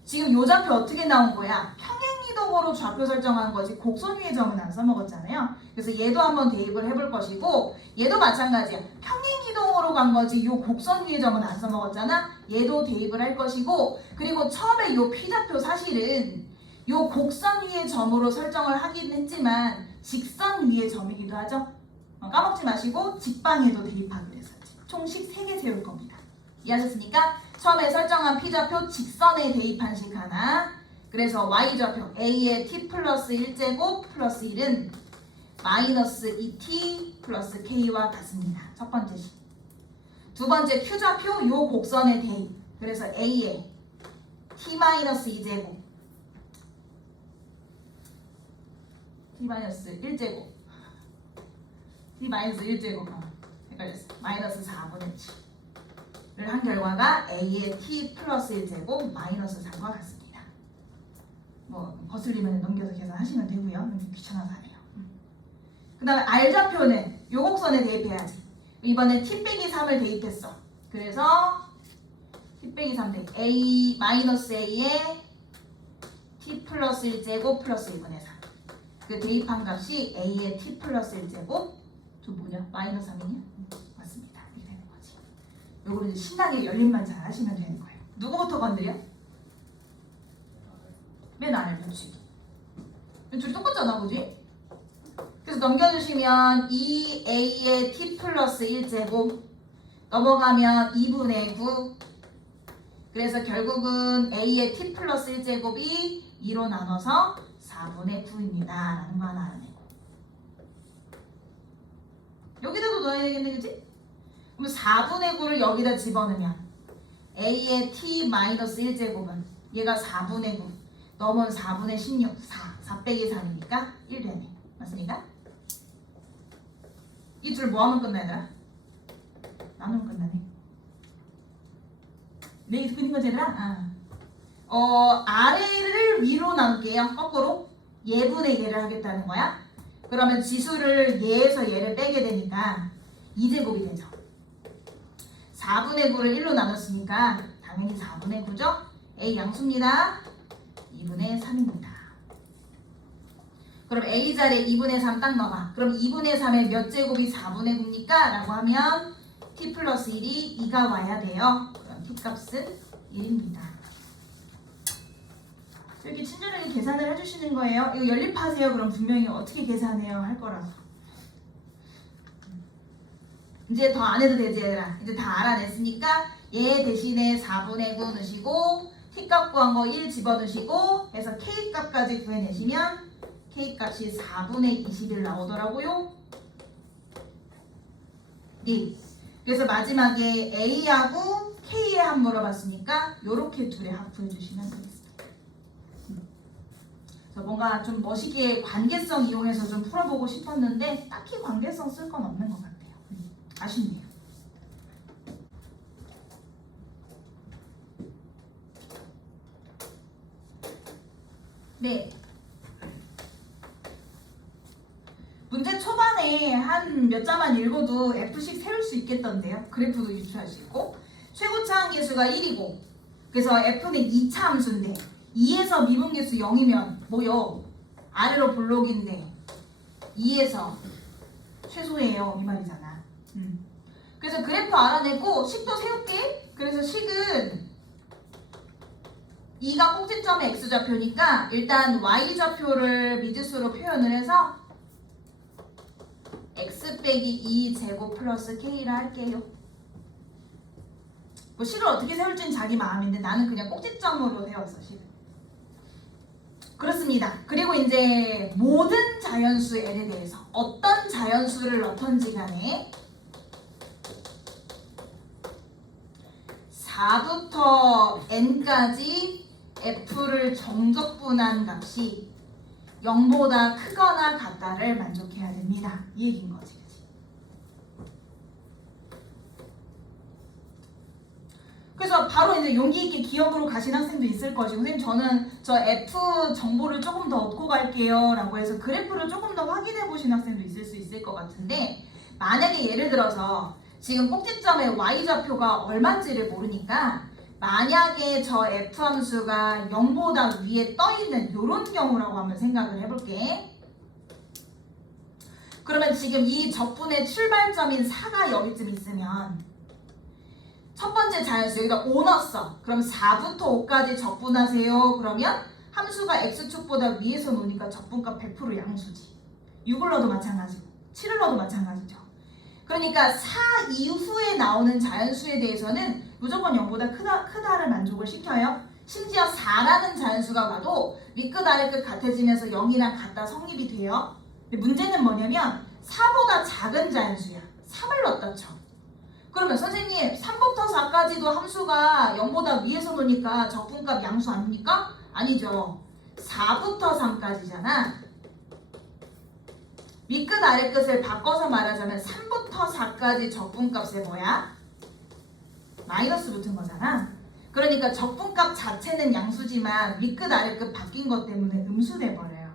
지금 요 좌표 어떻게 나온 거야? 평행이동으로 좌표 설정한 거지 곡선 위의 점은 안 써먹었잖아요. 그래서 얘도 한번 대입을 해볼 것이고 얘도 마찬가지야. 평행이동으로 간 거지 요 곡선 위의 점은 안 써먹었잖아. 얘도 대입을 할 것이고 그리고 처음에 요 P좌표 사실은 요 곡선 위의 점으로 설정을 하긴 했지만 직선 위의 점이기도 하죠. 까먹지 마시고 직방에도 대입하기로 했었지. 총 13개 세울 겁니다. 이해하셨습니까? 처음에 설정한 P좌표 직선에 대입한 식 하나. 그래서 Y좌표 A의 T 플러스 1제곱 플러스 1은 마이너스 2T 플러스 K와 같습니다. 첫 번째 식. 두 번째 Q좌표 요 곡선에 대입. 그래서 A의 T 마이너스 2제곱 T 마이너스 1제곱 T 마이너스 1제곱 헷갈렸어. 마이너스 4분의 7를 한 결과가 A의 T 플러스 1제곱 마이너스 3과 같습니다. 뭐 거슬리면 넘겨서 계산하시면 되고요. 귀찮아서 안 해요. 그 다음에 R좌표는 요 곡선에 대입해야지. 이번에 T 빼기 3을 대입했어. 그래서 T 빼기 3 대입 A 마이너스 A의 T 플러스 1제곱 플러스 1분의 3. 그 대입한 값이 A의 T 플러스 1제곱 저 뭐냐? 마이너스 3이냐? 맞습니다. 이렇게 되는 거지. 요거는 이제 신나게 열림만 잘 하시면 되는 거예요. 누구부터 건드려? 맨 아래 붙이기. 둘이 똑같잖아, 그지? 그래서 넘겨주시면 2A의 T 플러스 1제곱 넘어가면 2분의 9. 그래서 결국은 A의 T 플러스 1제곱이 2로 나눠서 4분의 9입니다. 라는 거 하나 알아내고. 여기다도 넣어야 되겠네, 그치? 그럼 4분의 9를 여기다 집어넣으면 A의 T 마이너스 1제곱은 얘가 4분의 9 넘은 4분의 16 4 빼기 3이니까 1 되네. 맞습니까? 이 둘 뭐 하면 끝나 얘들아? 나누면 끝나네. 네, 그린 거지 얘들아? 아래를 위로 나눌게요. 거꾸로 예분의 예를 하겠다는 거야. 그러면 지수를 예에서 예를 빼게 되니까 2제곱이 되죠. 4분의 9를 1로 나눴으니까 당연히 4분의 9죠. A 양수입니다. 2분의 3입니다. 그럼 A 자리에 2분의 3 딱 넣어봐. 그럼 2분의 3의 몇 제곱이 4분의 9입니까? 라고 하면 T 플러스 1이 2가 와야 돼요. 그럼 T 값은 1입니다. 이렇게 친절하게 계산을 해주시는 거예요. 이거 연립하세요. 그럼 분명히 어떻게 계산해요? 할 거라서. 이제 더 안 해도 되지 얘들아. 이제 다 알아냈으니까 얘 대신에 4분의 9 넣으시고 t값 구한 거 1 집어넣으시고 해서 k값까지 구해내시면 k값이 4분의 21 나오더라고요. 네. 그래서 마지막에 a하고 k의 합 물어봤으니까 요렇게 둘의 합 구해주시면 되겠습니다. 그래서 뭔가 좀 멋있게 관계성 이용해서 좀 풀어보고 싶었는데 딱히 관계성 쓸 건 없는 것 같아요. 아쉽네요. 네. 문제 초반에 한 몇 자만 읽어도 F식 세울 수 있겠던데요. 그래프도 유추할 수 있고 최고차 함계수가 1이고 그래서 F는 2차 함수인데 2에서 미분계수 0이면 뭐요? 아래로 볼록인데 2에서 최소예요. 이 말이잖아. 그래서 그래프 알아내고 식도 세울게. 그래서 식은 2가 꼭지점의 x좌표니까 일단 y좌표를 미지수로 표현을 해서 x 빼기 2 제곱 플러스 k라 할게요. 뭐 식을 어떻게 세울지는 자기 마음인데 나는 그냥 꼭지점으로 세웠어. 식을. 그렇습니다. 그리고 이제 모든 자연수 n에 대해서 어떤 자연수를 넣던지 간에 4부터 n까지 f를 정적분한 값이 0보다 크거나 같다를 만족해야 됩니다. 이 얘기인 거지. 그래서 바로 이제 용기 있게 기억으로 가신 학생도 있을 것이고 선생님 저는 저 F 정보를 조금 더 얻고 갈게요 라고 해서 그래프를 조금 더 확인해 보신 학생도 있을 수 있을 것 같은데 만약에 예를 들어서 지금 꼭지점의 y좌표가 얼마인지를 모르니까 만약에 저 F함수가 0보다 위에 떠있는 이런 경우라고 한번 생각을 해볼게. 그러면 지금 이 적분의 출발점인 4가 여기쯤 있으면 첫 번째 자연수 여기다 5 넣었어. 그럼 4부터 5까지 적분하세요. 그러면 함수가 x축보다 위에서 노니까 적분값 100% 양수지. 6을 넣어도 마찬가지고 7을 넣어도 마찬가지죠. 그러니까 4 이후에 나오는 자연수에 대해서는 무조건 0보다 크다를 만족을 시켜요. 심지어 4라는 자연수가 와도 윗끝 아래끝 같아지면서 0이랑 같다 성립이 돼요. 근데 문제는 뭐냐면 4보다 작은 자연수야. 3을 넣었다 쳐. 그러면 선생님 3부터 4까지도 함수가 0보다 위에서 노니까 적분값 양수 아닙니까? 아니죠. 4부터 3까지잖아. 윗끝 아래끝을 바꿔서 말하자면 3부터 4까지 적분값에 뭐야? 마이너스 붙은 거잖아. 그러니까 적분값 자체는 양수지만 윗끝 아래끝 바뀐 것 때문에 음수돼 버려요.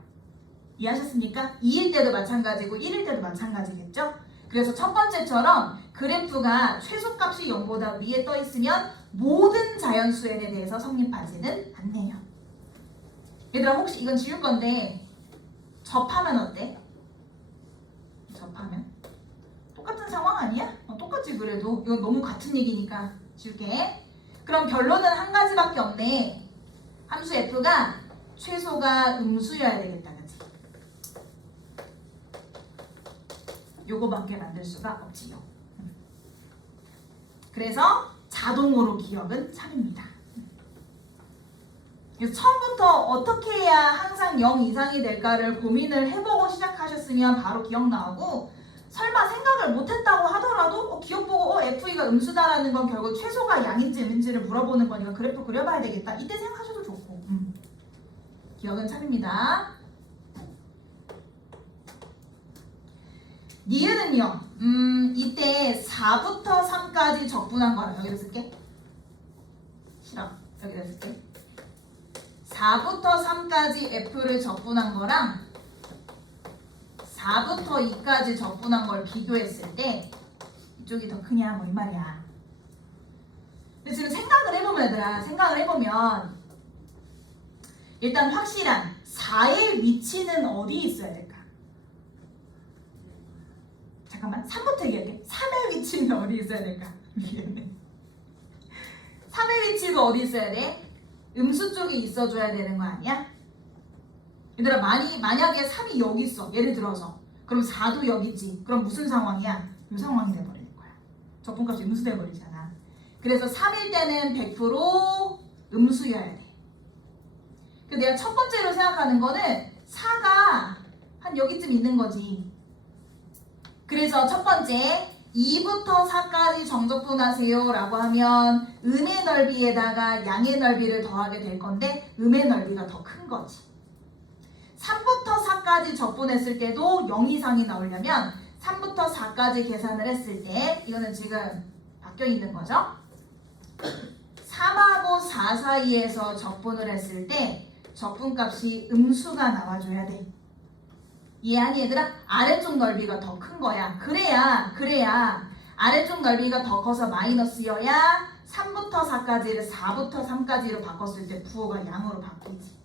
이해하셨습니까? 2일 때도 마찬가지고 1일 때도 마찬가지겠죠? 그래서 첫 번째처럼 그래프가 최소값이 0보다 위에 떠 있으면 모든 자연수 n에 대해서 성립하지는 않네요. 얘들아 혹시 이건 지울 건데 접하면 어때? 접하면 똑같은 상황 아니야? 똑같지 그래도 이건 너무 같은 얘기니까 지울게. 그럼 결론은 한 가지밖에 없네. 함수 f가 최소가 음수여야 되겠다. 그치? 요거밖에 만들 수가 없지요. 그래서 자동으로 기억은 3입니다. 그래서 처음부터 어떻게 해야 항상 0 이상이 될까를 고민을 해보고 시작하셨으면 바로 기억 나오고 설마 생각을 못했다고 하더라도 기억 보고 FE가 음수다라는 건 결국 최소가 양인지 음인지를 물어보는 거니까 그래프 그려봐야 되겠다. 이때 생각하셔도 좋고 기억은 3입니다. 니은은요. 이때 4부터 3까지 적분한 거랑 여기다 쓸게. 싫어. 여기다 쓸게. 4부터 3까지 F를 적분한 거랑 4부터 2까지 적분한 걸 비교했을 때 이쪽이 더 크냐 뭐 이 말이야. 근데 지금 생각을 해보면 얘들아 생각을 해보면 일단 확실한 4의 위치는 어디 있어야 될까? 잠깐만 3부터 얘기할게. 3의 위치는 어디 있어야 될까? 미안해. 3의 위치도 어디 있어야 돼? 음수 쪽에 있어줘야 되는 거 아니야? 얘들아 만약에 3이 여기 있어. 예를 들어서. 그럼 4도 여기 있지. 그럼 무슨 상황이야? 이 상황이 돼버리는 거야. 적분값이 음수 돼버리잖아. 그래서 3일 때는 100% 음수여야 돼. 그래서 내가 첫 번째로 생각하는 거는 4가 한 여기쯤 있는 거지. 그래서 첫 번째 2부터 4까지 정적분하세요 라고 하면 음의 넓이에다가 양의 넓이를 더하게 될 건데 음의 넓이가 더 큰 거지. 3부터 4까지 적분했을 때도 0 이상이 나오려면 3부터 4까지 계산을 했을 때 이거는 지금 바뀌어 있는 거죠. 3하고 4 사이에서 적분을 했을 때 적분값이 음수가 나와줘야 돼. 이해하니 얘들아? 아래쪽 넓이가 더 큰 거야. 그래야 아래쪽 넓이가 더 커서 마이너스여야 3부터 4까지를 4부터 3까지로 바꿨을 때 부호가 양으로 바뀌지.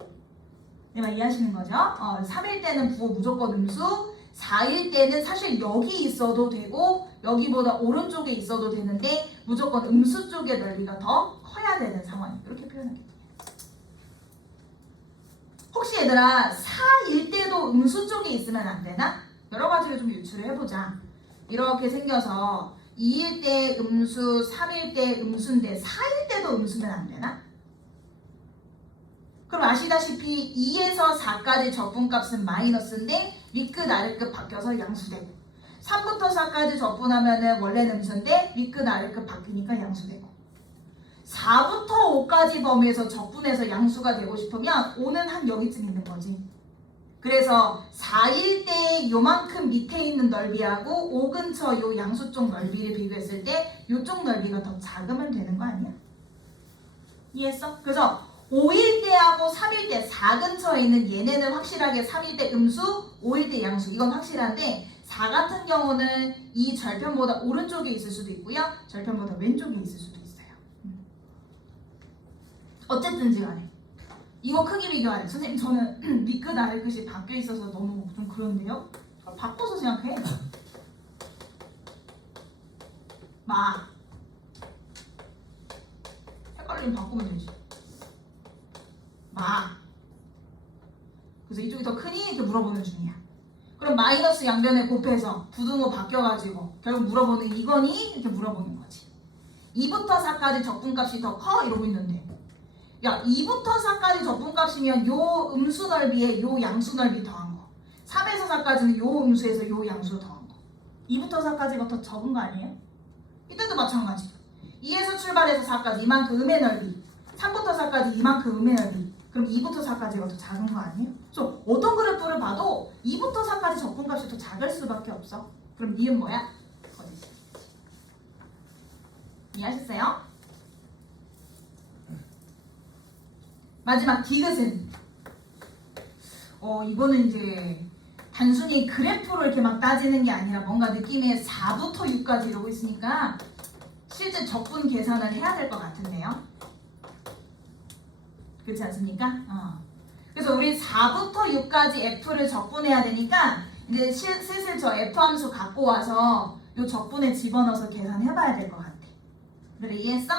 네, 말 이해하시는 거죠? 3일 때는 부호 무조건 음수, 4일 때는 사실 여기 있어도 되고 여기보다 오른쪽에 있어도 되는데 무조건 음수 쪽의 넓이가 더 커야 되는 상황. 이렇게 표현하겠다. 혹시 얘들아 4일 때도 음수 쪽에 있으면 안 되나? 여러 가지를 좀 유추를 해보자. 이렇게 생겨서 2일 때 음수, 3일 때 음수인데 4일 때도 음수면 안 되나? 그럼 아시다시피 2에서 4까지 적분값은 마이너스인데 윗끝 아래끝 바뀌어서 양수되고 3부터 4까지 적분하면은 원래는 음수인데 윗끝 아래끝 바뀌니까 양수되고 4부터 5까지 범위에서 적분해서 양수가 되고 싶으면 5는 한 여기쯤 있는 거지. 그래서 4일 때 요만큼 밑에 있는 넓이하고 5 근처 요 양수 쪽 넓이를 비교했을 때 요쪽 넓이가 더 작으면 되는 거 아니야? 이해했어? 그래서 5일 때하고 3일 때 4 근처에 있는 얘네는 확실하게 3일 때 음수, 5일 때 양수 이건 확실한데 4 같은 경우는 이 절편보다 오른쪽에 있을 수도 있고요. 절편보다 왼쪽에 있을 수도 있어요. 어쨌든지 간에 이거 크기 비교하래. 선생님 저는 밑끝 아래끝이 바뀌어 있어서 너무 좀 그런데요. 바꿔서 생각해. 헷갈리면 바꾸면 되지. 그래서 이쪽이 더 크니? 이렇게 물어보는 중이야. 그럼 마이너스 양변에 곱해서 부등호 바뀌어가지고 결국 물어보는 이거니? 이렇게 물어보는 거지. 2부터 4까지 적분값이 더 커? 이러고 있는데 야 2부터 4까지 적분값이면 요 음수 넓이에 요 양수 넓이 더한 거 3에서 4까지는 요 음수에서 요 양수 더한 거 2부터 4까지가 더 적은 거 아니에요? 이때도 마찬가지. 2에서 출발해서 4까지 이만큼 음의 넓이 3부터 4까지 이만큼 음의 넓이 그럼 2부터 4까지가 더 작은 거 아니에요? 그래서 어떤 그래프를 봐도 2부터 4까지 적분값이 더 작을 수밖에 없어. 그럼 니은 뭐야? 거짓. 이해하셨어요? 마지막 디귿은 이거는 이제 단순히 그래프로 이렇게 막 따지는 게 아니라 뭔가 느낌에 4부터 6까지 이러고 있으니까 실제 적분 계산을 해야 될 것 같은데요. 그렇지 않습니까? 그래서 우리 4부터 6까지 F를 적분해야 되니까 이제 슬슬 저 F 함수 갖고 와서 요 적분에 집어넣어서 계산해봐야 될 것 같아. 그래 이해했어?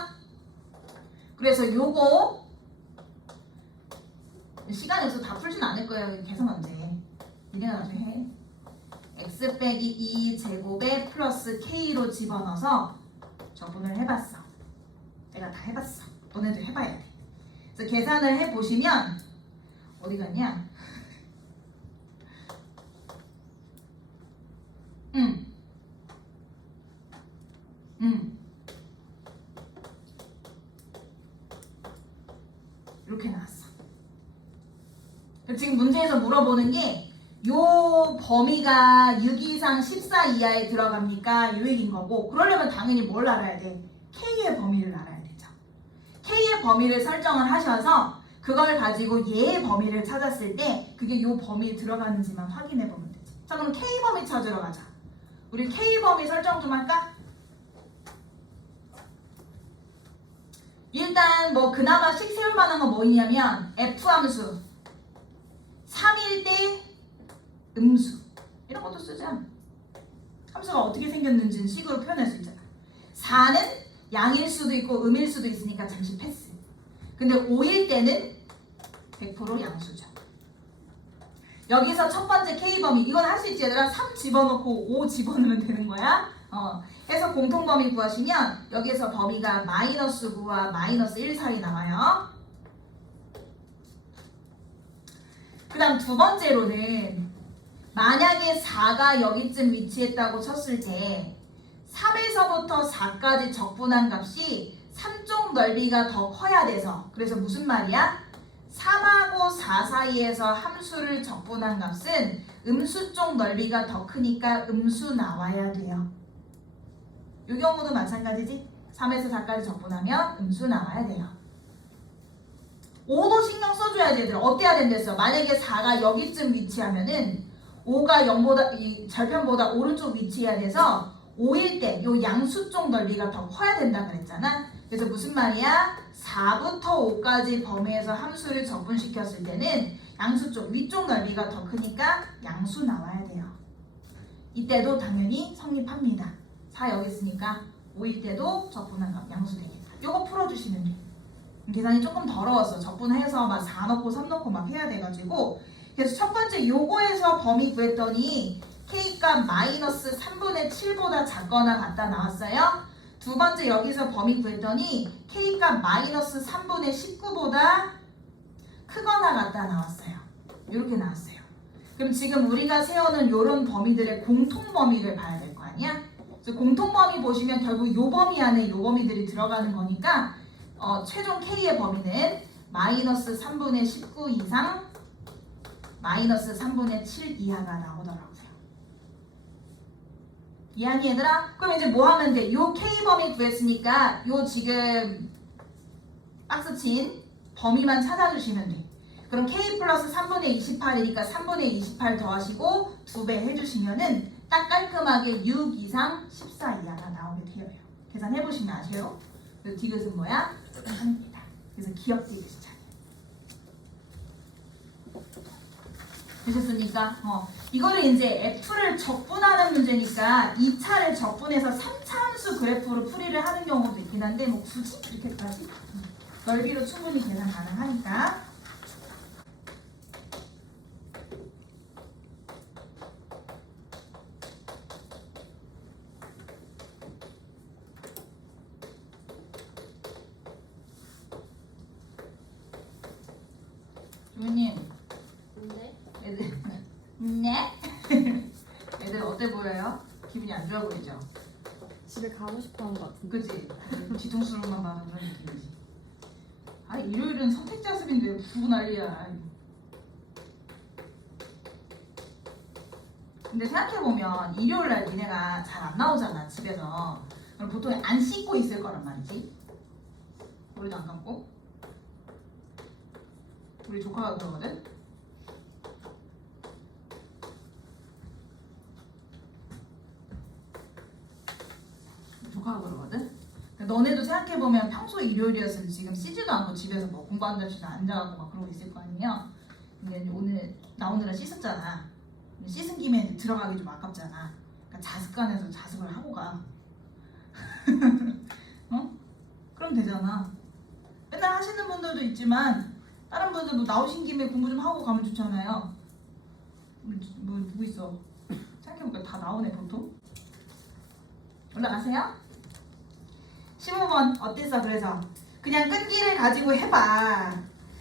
그래서 요거 시간이 없어서 다 풀진 않을 거예요. 계산 언제 니네가 나중에 해. x 빼기 2 제곱에 플러스 k로 집어넣어서 적분을 해봤어. 내가 다 해봤어. 너네도 해봐야 돼. 그래서 계산을 해보시면 어디 갔냐? 이렇게 나왔어. 지금 문제에서 물어보는 게 요 범위가 6 이상 14 이하에 들어갑니까? 요 얘기인 거고 그러려면 당연히 뭘 알아야 돼? K의 범위를 알아야 되죠. K의 범위를 설정을 하셔서 그걸 가지고 얘의 범위를 찾았을 때 그게 요 범위에 들어가는지만 확인해 보면 되지. 자 그럼 K 범위 찾으러 가자. 우리 K 범위 설정 좀 할까? 일단 뭐 그나마 씩 세울 만한 건 뭐 있냐면 F 함수 3일 때 음수 이런 것도 쓰자. 함수가 어떻게 생겼는지는 식으로 표현할 수 있잖아. 4는 양일 수도 있고 음일 수도 있으니까 잠시 패스. 그 근데 5일 때는 100% 양수죠. 여기서 첫 번째 K범위 이건 할 수 있지 얘들아. 3 집어넣고 5 집어넣으면 되는 거야. 해서 공통범위 구하시면 여기에서 범위가 마이너스 9와 마이너스 1 사이 나와요. 그 다음 두 번째로는 만약에 4가 여기쯤 위치했다고 쳤을 때 3에서부터 4까지 적분한 값이 3쪽 넓이가 더 커야 돼서 그래서 무슨 말이야? 3하고 4 사이에서 함수를 적분한 값은 음수 쪽 넓이가 더 크니까 음수 나와야 돼요. 이 경우도 마찬가지지? 3에서 4까지 적분하면 음수 나와야 돼요. 5도 신경 써줘야지 얘들아. 어때야 된댔어? 만약에 4가 여기쯤 위치하면은 5가 0보다 이 절편보다 오른쪽 위치해야 돼서 5일 때 요 양수 쪽 넓이가 더 커야 된다 그랬잖아. 그래서 무슨 말이야? 4부터 5까지 범위에서 함수를 적분시켰을 때는 양수 쪽 위쪽 넓이가 더 크니까 양수 나와야 돼요. 이때도 당연히 성립합니다. 4 여기 있으니까 5일 때도 적분한 값 양수 되겠다. 요거 풀어주시면 돼. 계산이 조금 더러웠어. 적분해서 막 4 넣고 3 넣고 막 해야 돼가지고. 그래서 첫 번째 요거에서 범위 구했더니 K값 마이너스 3분의 7보다 작거나 같다 나왔어요. 두 번째 여기서 범위 구했더니 K값 마이너스 3분의 19보다 크거나 같다 나왔어요. 이렇게 나왔어요. 그럼 지금 우리가 세우는 이런 범위들의 공통범위를 봐야 될 거 아니야? 그래서 공통범위 보시면 결국 요 범위 안에 요 범위들이 들어가는 거니까 최종 K의 범위는 마이너스 3분의 19 이상 마이너스 3분의 7 이하가 나오더라고요. 이해하니 얘들아? 그럼 이제 뭐 하면 돼? 요 K범위 구했으니까 요 지금 박스 친 범위만 찾아주시면 돼. 그럼 K 플러스 3분의 28이니까 3분의 28 더하시고 2배 해주시면은 딱 깔끔하게 6 이상 14 이하가 나오게 되어요. 계산해보시면 아세요? 그래서 디귿은 뭐야? 3입니다. 그래서 기억 디귿이죠. 되셨습니까? 이거를 이제 F를 적분하는 문제니까 2차를 적분해서 3차 함수 그래프로 풀이를 하는 경우도 있긴 한데 뭐 굳이 그렇게까지 넓이로 충분히 계산 가능하니까. 주님. 네? 애들 어때 보여요? 기분이 안 좋아 보이죠? 집에 가고 싶어 하는 것 같은데. 그치? 뒤통수로만 봐도 그런 느낌이지. 아 일요일은 선택자 수업인데 부부 난리야. 근데 생각해보면 일요일날 니네가 잘 안 나오잖아 집에서. 그럼 보통 안 씻고 있을 거란 말이지. 머리도 안 감고. 우리 조카가 그러거든? 조카가 그러거든? 너네도 생각해보면 평소 일요일이었으면 지금 씻지도 않고 집에서 뭐 공부한다지도 앉아가고 막 그러고 있을 거 아니에요? 근데 오늘 나오느라 씻었잖아. 씻은 김에 이제 들어가기 좀 아깝잖아. 그러니까 자습관에서 자습을 하고 가. 그럼 되잖아. 맨날 하시는 분들도 있지만 다른 분들도 나오신 김에 공부 좀 하고 가면 좋잖아요. 뭐 누구 있어? 생각해보니까 다 나오네 보통. 올라가세요. 15번 어땠어? 그래서 그냥 끈기를 가지고 해봐.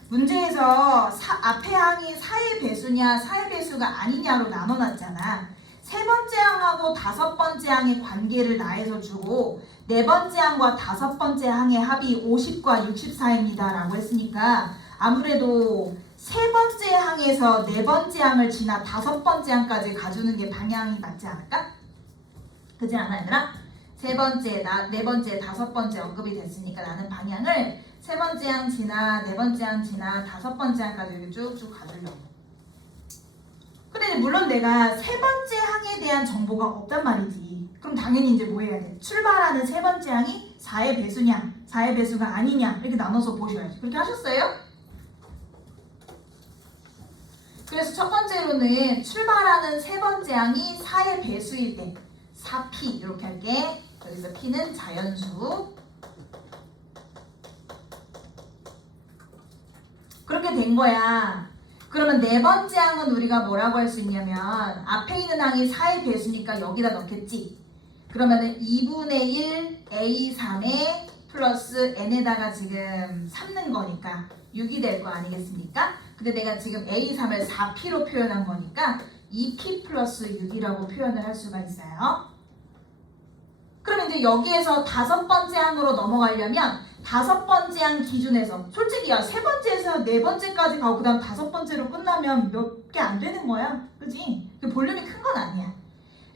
문제에서 앞에 항이 4의 배수냐 4의 배수가 아니냐로 나눠놨잖아. 세 번째 항하고 다섯 번째 항의 관계를 나에서 주고 네 번째 항과 다섯 번째 항의 합이 50과 64입니다 라고 했으니까 아무래도 세 번째 항에서 네 번째 항을 지나 다섯 번째 항까지 가주는 게 방향이 맞지 않을까? 그지 않아 얘들아? 세 번째, 네 번째, 다섯 번째 언급이 됐으니까 나는 방향을 세 번째 항 지나 네 번째 항 지나 다섯 번째 항까지 이렇게 쭉쭉 가주려고. 근데 물론 내가 세 번째 항에 대한 정보가 없단 말이지. 그럼 당연히 이제 뭐 해야 돼? 출발하는 세 번째 항이 4의 배수냐 4의 배수가 아니냐 이렇게 나눠서 보셔야지. 그렇게 하셨어요? 그래서 첫 번째로는 출발하는 세 번째 항이 4의 배수일 때 4p 이렇게 할게. 여기서 p는 자연수 그렇게 된 거야. 그러면 네 번째 항은 우리가 뭐라고 할 수 있냐면 앞에 있는 항이 4의 배수니까 여기다 넣겠지. 그러면은 2분의 1 A3에 플러스 n에다가 지금 3 넣은 거니까 6이 될 거 아니겠습니까? 근데 내가 지금 A3을 4P로 표현한 거니까 2P 플러스 6이라고 표현을 할 수가 있어요. 그럼 이제 여기에서 다섯 번째 항으로 넘어가려면 다섯 번째 항 기준에서 솔직히 야 세 번째에서 네 번째까지 가고 그 다음 다섯 번째로 끝나면 몇 개 안 되는 거야. 그지? 그 볼륨이 큰 건 아니야.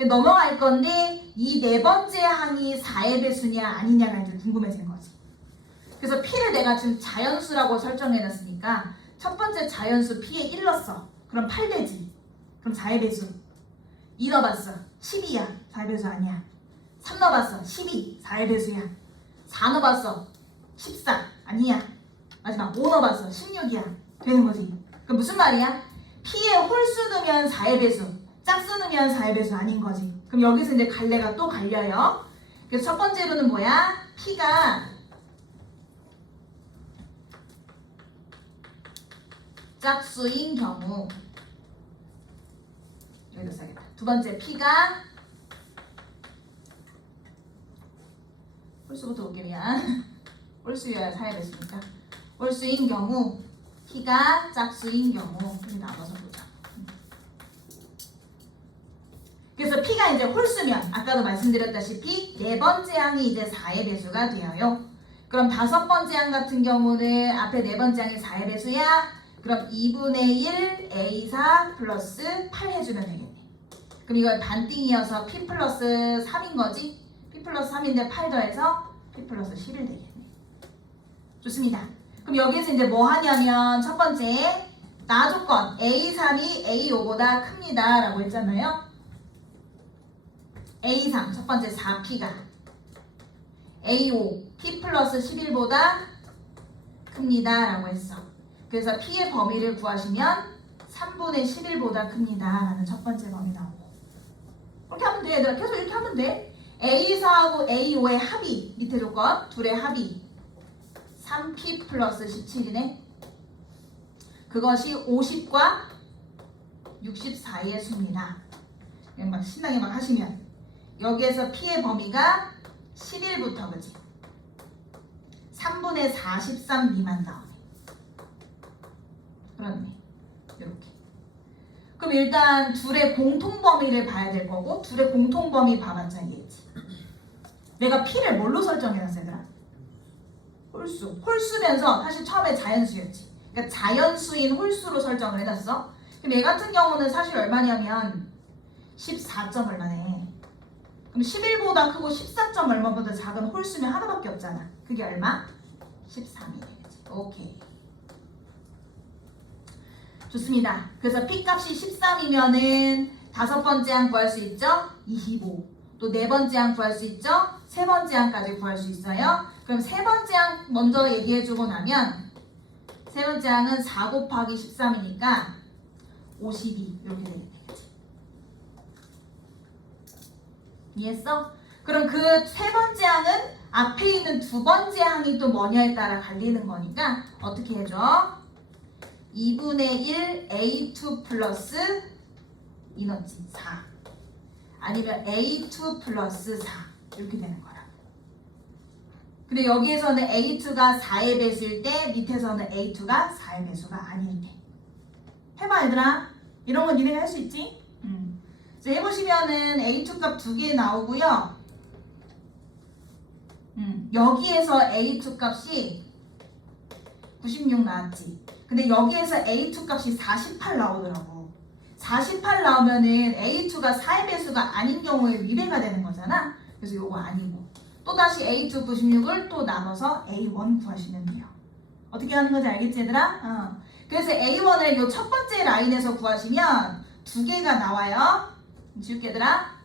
넘어갈 건데 이 네 번째 항이 4의 배수냐 아니냐가 이제 궁금해지는 거지. 그래서 P를 내가 지금 자연수라고 설정해놨으니까 첫 번째 자연수 P에 1 넣었어. 그럼 8 되지. 그럼 4의 배수. 2 넣어봤어. 12야. 4의 배수 아니야. 3 넣어봤어. 12. 4의 배수야. 4 넣어봤어. 14. 아니야. 마지막 5 넣어봤어. 16이야. 되는 거지. 그럼 무슨 말이야? P에 홀수 넣으면 4의 배수. 짝수 넣으면 4의 배수 아닌 거지. 그럼 여기서 이제 갈래가 또 갈려요. 그래서 첫 번째로는 뭐야? P가 짝수인 경우. 여기다 써야겠다. 두 번째 P가 홀수부터 볼게 미안. 홀수여야 4의 배수니까. 홀수인 경우 P가 짝수인 경우. 여기 나눠서 보자. 그래서 P가 이제 홀수면 아까도 말씀드렸다시피 네 번째 항이 이제 4의 배수가 되어요. 그럼 다섯 번째 항 같은 경우는 앞에 네 번째 항이 4의 배수야. 그럼 2분의 1 A4 플러스 8 해주면 되겠네. 그럼 이걸 반띵이어서 P 플러스 3인 거지? P 플러스 3인데 8 더해서 P 플러스 11 되겠네. 좋습니다. 그럼 여기서 이제 뭐 하냐면 첫 번째 나 조건 A3이 A5보다 큽니다 라고 했잖아요. A3 첫 번째 4P가 A5 P 플러스 11보다 큽니다 라고 했어. 그래서 P의 범위를 구하시면 3분의 11보다 큽니다 라는 첫 번째 범위 나오고 그렇게 하면 돼. 얘들아 계속 이렇게 하면 돼. A4하고 A5의 합이 밑에 조건 둘의 합이 3P 플러스 17이네. 그것이 50과 60 사이의 수입니다. 그냥 막 신나게 막 하시면 여기에서 P의 범위가 11부터 그지? 3분의 43 미만 나오네. 그렇네. 이렇게. 그럼 일단 둘의 공통 범위를 봐야 될 거고 둘의 공통 범위 봐봤자 이해지. 내가 P를 뭘로 설정해놨어 얘들아? 홀수. 홀수면서 사실 처음에 자연수였지. 그러니까 자연수인 홀수로 설정을 해놨어. 그럼 얘 같은 경우는 사실 얼마냐면 14점 얼마네. 그럼 11보다 크고 14점 얼마보다 작은 홀수면 하나밖에 없잖아. 그게 얼마? 13이 되겠지. 오케이. 좋습니다. 그래서 P 값이 13이면은 다섯 번째 항 구할 수 있죠? 25. 또 네 번째 항 구할 수 있죠? 세 번째 항까지 구할 수 있어요. 그럼 세 번째 항 먼저 얘기해주고 나면 세 번째 항은 4 곱하기 13이니까 52 이렇게 되겠지. 이해했어? 그럼 그 세 번째 항은 앞에 있는 두 번째 항이 또 뭐냐에 따라 갈리는 거니까 어떻게 해줘? 2분의 1 A2 플러스 이너지 4 아니면 A2 플러스 4 이렇게 되는 거라. 근데 여기에서는 A2가 4의 배수일 때 밑에서는 A2가 4의 배수가 아닐 때. 해봐 얘들아. 이런 건 니네가 할 수 있지? 그래서 해보시면은 A2 값 2개 나오고요. 여기에서 A2 값이 96 나왔지. 근데 여기에서 A2 값이 48 나오더라고. 48 나오면은 A2가 4의 배수가 아닌 경우에 위배가 되는 거잖아. 그래서 요거 아니고. 또다시 A2 96을 또 나눠서 A1 구하시면 돼요. 어떻게 하는 건지 알겠지 얘들아? 그래서 A1을 요 첫 번째 라인에서 구하시면 두 개가 나와요. 지울게 얘들아.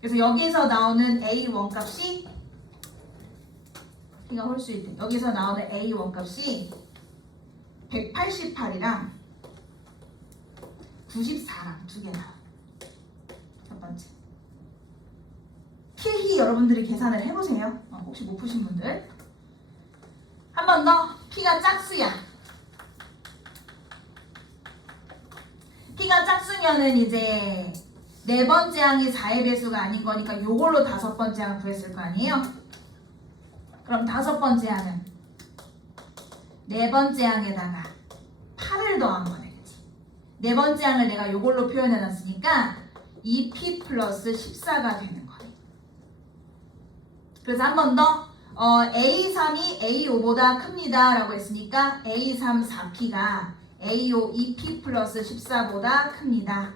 그래서 여기에서 나오는 A1 값이 P가 홀수일 때 여기서 나오는 A1 값이 188이랑 94랑 두 개 나와. 첫 번째. 필히 여러분들이 계산을 해보세요. 혹시 못 푸신 분들. 한 번 더. P가 짝수야. P가 짝수면은 이제 네 번째 항이 4의 배수가 아닌 거니까 요걸로 다섯 번째 항 구했을 거 아니에요? 그럼 다섯 번째 항은 네 번째 항에다가 8을 더한 거네. 그치? 네 번째 항을 내가 요걸로 표현해놨으니까 2P 플러스 14가 되는 거네. 그래서 한 번 더 A3이 A5보다 큽니다 라고 했으니까 A3 4P가 A5 2P 플러스 14보다 큽니다.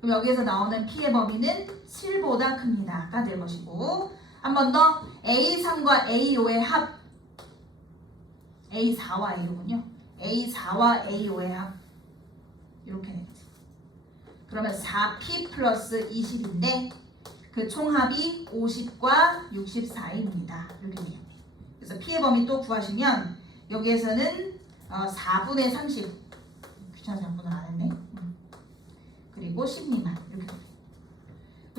그럼 여기에서 나오는 P의 범위는 7보다 큽니다가 될 것이고, 한 번 더 A3과 A5의 합 A4와 A5군요. A4와 A5의 합 이렇게 되겠지. 그러면 4P 플러스 20인데 그 총합이 50과 64입니다. 이렇게 되겠네. 그래서 P의 범위 또 구하시면 여기에서는 4분의 30 귀찮아서 양분을 안 했네. 그리고 10미만 이렇게 돼요.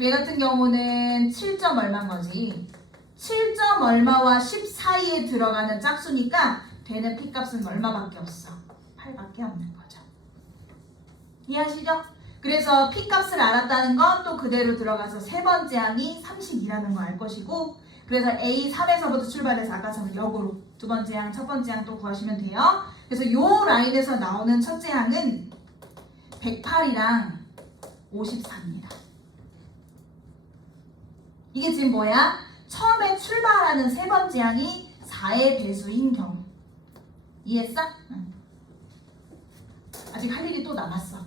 얘 같은 경우는 7점 얼마인 거지. 7점 얼마와 10 사이에 들어가는 짝수니까 되는 P값은 얼마밖에 없어? 8밖에 없는 거죠. 이해하시죠? 그래서 P값을 알았다는 건 또 그대로 들어가서 세 번째 항이 30이라는 거 알 것이고, 그래서 A3에서부터 출발해서 아까처럼 역으로 두 번째 항, 첫 번째 항 또 구하시면 돼요. 그래서 요 라인에서 나오는 첫째 항은 108이랑 54입니다. 이게 지금 뭐야? 처음에 출발하는 세 번째 항이 4의 배수인 경우. 이해했어? 응. 아직 할 일이 또 남았어.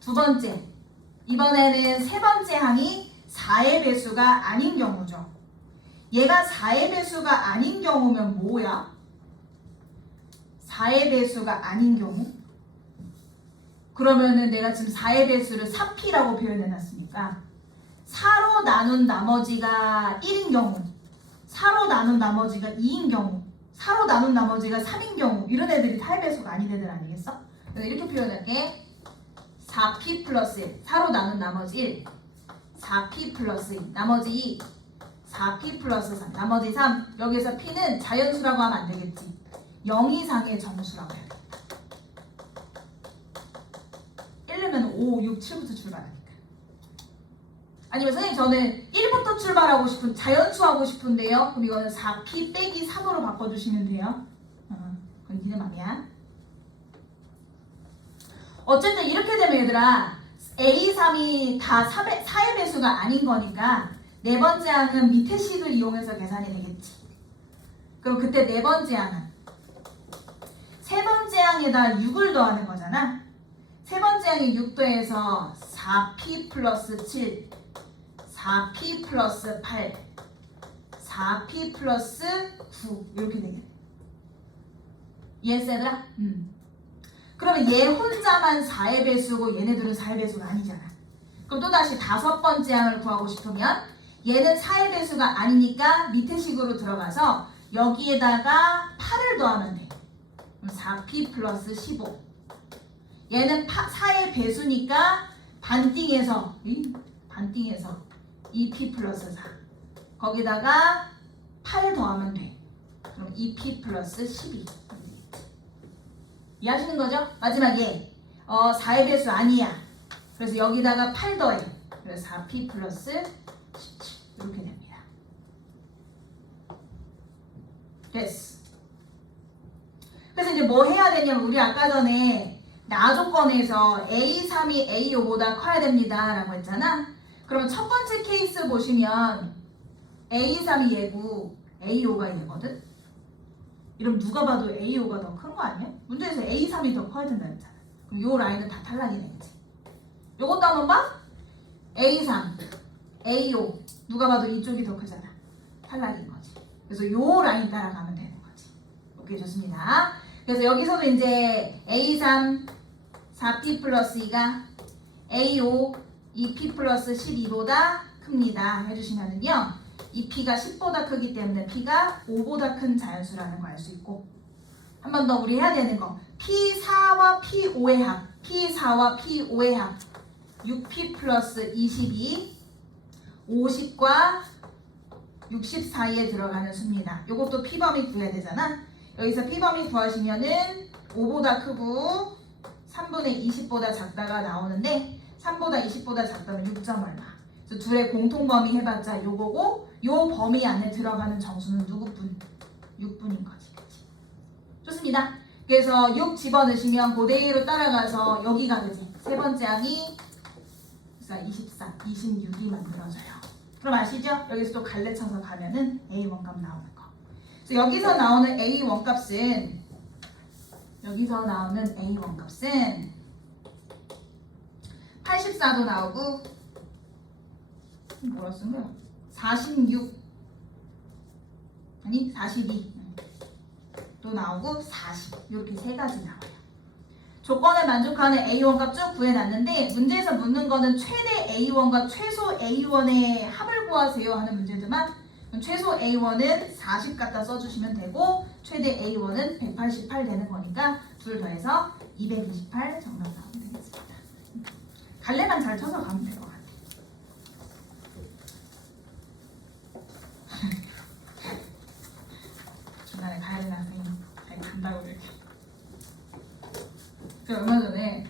두 번째. 이번에는 세 번째 항이 4의 배수가 아닌 경우죠. 얘가 4의 배수가 아닌 경우면 뭐야? 4의 배수가 아닌 경우? 그러면은 내가 지금 4의 배수를 4P라고 표현해놨으니까 4로 나눈 나머지가 1인 경우, 4로 나눈 나머지가 2인 경우, 4로 나눈 나머지가 3인 경우, 이런 애들이 4의 배수가 아닌 애들 아니겠어? 그래서 이렇게 표현할게. 4P 플러스 1, 4로 나눈 나머지 1, 4P 플러스 2, 나머지 2, 4P 플러스 3, 나머지 3. 여기서 P는 자연수라고 하면 안 되겠지. 0 이상의 정수라고 해야겠다. 1르면 5, 6, 7부터 출발하니까. 아니면 선생님 저는 1부터 출발하고 싶은 자연수 하고 싶은데요. 그럼 이거는 4P 빼기 3으로 바꿔주시면 돼요. 그건 니네 맘이야. 어쨌든 이렇게 되면 얘들아 A3이 다 4의 배수가 아닌 거니까 네 번째 항은 밑에 식을 이용해서 계산이 되겠지. 그럼 그때 네 번째 항은 세 번째 항에다 6을 더하는 거잖아. 세 번째 항이 6 더해서 4P 플러스 7, 4P 플러스 8, 4P 플러스 9 이렇게 되겠네. 이해했어 얘들아? 그러면 얘 혼자만 4의 배수고 얘네들은 4의 배수가 아니잖아. 그럼 또다시 다섯 번째 항을 구하고 싶으면 얘는 4의 배수가 아니니까 밑에 식으로 들어가서 여기에다가 8을 더하면 돼. 그럼 4P 플러스 15. 얘는 4의 배수니까 반띵해서 2P 플러스 4. 거기다가 8 더하면 돼. 그럼 2P 플러스 12. 이해하시는 거죠? 마지막 얘 4의 배수 아니야. 그래서 여기다가 8 더해. 그래서 4P 플러스 17 이렇게 됩니다. 됐어. 그래서 이제 뭐 해야 되냐면 우리 아까 전에 나 조건에서 A3이 A5보다 커야 됩니다 라고 했잖아. 그러면 첫 번째 케이스 보시면 A3이 얘고 A5가 얘거든. 이러면 누가 봐도 A5가 더 큰 거 아니야? 문제에서 A3이 더 커야 된다 했잖아. 그럼 요 라인은 다 탈락이 되겠지. 요것도 한번 봐. A3, A5 누가 봐도 이쪽이 더 크잖아. 탈락인 거지. 그래서 요 라인 따라가면 되는 거지. 오케이 좋습니다. 그래서 여기서도 이제 A3 4P 플러스 2가 A5 2P 플러스 12보다 큽니다 해주시면은요. 이 P가 10보다 크기 때문에 P가 5보다 큰 자연수라는 거 알 수 있고, 한 번 더 우리 해야 되는 거 P4와 P5의 합, P4와 P5의 합 6P 플러스 22 50과 60 사이에 들어가는 수입니다. 요것도 P범위 구해야 되잖아. 여기서 P범위 구하시면은 5보다 크고 3분의 20보다 작다가 나오는데 3보다 20보다 작다면 6점 얼마. 그래서 둘의 공통범위 해봤자 요거고 요 범위 안에 들어가는 정수는 누구뿐? 6분인 거지. 그치? 좋습니다. 그래서 6 집어넣으시면 그대로 따라가서 여기가 그지? 세 번째 항이 24, 26이 만들어져요. 그럼 아시죠? 여기서 또 갈래 쳐서 가면은 A 원값 나오는 거. 그래서 여기서 나오는 A 원값은 여기서 나오는 A 원값은 84도 나오고 뭐라 쓴 거야? 46 아니 42도 나오고 40 이렇게 세 가지 나와요. 조건에 만족하는 A1값 쭉 구해놨는데 문제에서 묻는 거는 최대 A1과 최소 A1의 합을 구하세요 하는 문제지만 최소 A1은 40 갖다 써주시면 되고 최대 A1은 188 되는 거니까 둘 더해서 228 정답 나오면 되겠습니다. 갈래만 잘 쳐서 가면 될 것 같아요. 중간에 가야 되는 학생이 간다고 이렇게. 제가 얼마 전에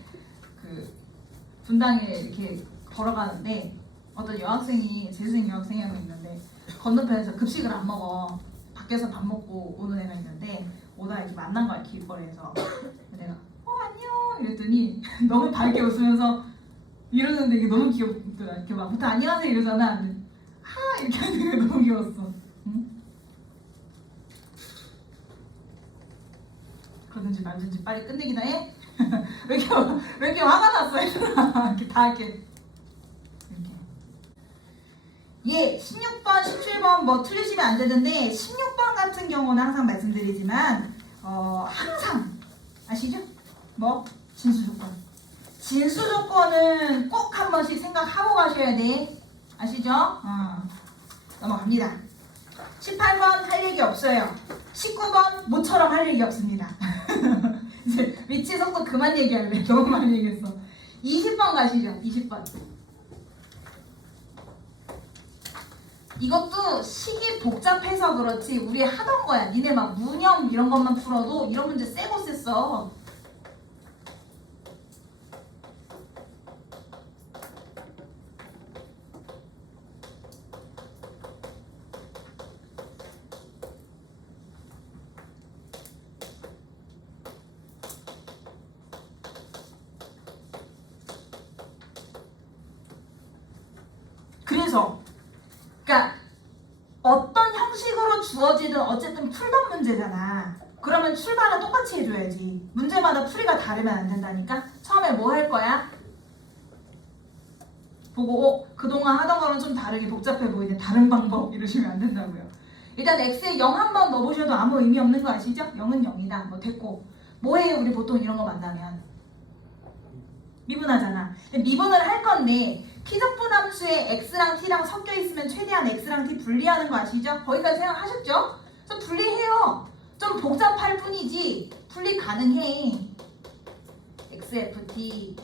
그 분당에 이렇게 걸어가는데 어떤 여학생이 재수생 여학생이 한 명 있는데 건너편에서 급식을 안 먹어. 밖에서 밥 먹고 오는 애가 있는데 오다가 이렇게 만난 거야 길거리에서. 내가 안녕 이랬더니 너무 밝게 웃으면서 이러는데 이게 너무 귀엽더라. 이렇게 막 부터 안녕하세요 이러잖아. 근데 이렇게 하는 게 너무 귀여웠어. 응? 그러든지 말든지 빨리 끝내기나 해. 왜 이렇게 화가 났어 얘들아. 이렇게 다 이렇게. 예, 16번, 17번 뭐 틀리시면 안 되는데 16번 같은 경우는 항상 말씀드리지만 항상 아시죠? 뭐? 진수조건. 진수조건은 꼭 한 번씩 생각하고 가셔야 돼. 아시죠? 넘어갑니다. 18번 할 얘기 없어요. 19번 모처럼 할 얘기 없습니다. 이제 위치 속도 그만 얘기할래. 너무 많이 얘기했어. 20번 가시죠. 20번. 이것도 식이 복잡해서 그렇지 우리 하던 거야. 니네 막 무념 이런 것만 풀어도 이런 문제 세고 셌어. 그러니까 어떤 형식으로 주어지든 어쨌든 풀던 문제잖아. 그러면 출발은 똑같이 해줘야지. 문제마다 풀이가 다르면 안 된다니까. 처음에 뭐 할 거야? 보고 그동안 하던 거랑 좀 다르게 복잡해 보이는 다른 방법 이러시면 안 된다고요. 일단 x에 0 한번 넣어보셔도 아무 의미 없는 거 아시죠? 0은 0이다. 뭐 됐고 뭐 해요? 우리 보통 이런 거 만나면 미분하잖아. 미분을 할 건데 피적분함수에 x랑 t랑 섞여 있으면 최대한 x랑 t 분리하는 거 아시죠? 거기까지 생각하셨죠? 그래서 분리해요. 좀 복잡할 뿐이지 분리 가능해. xft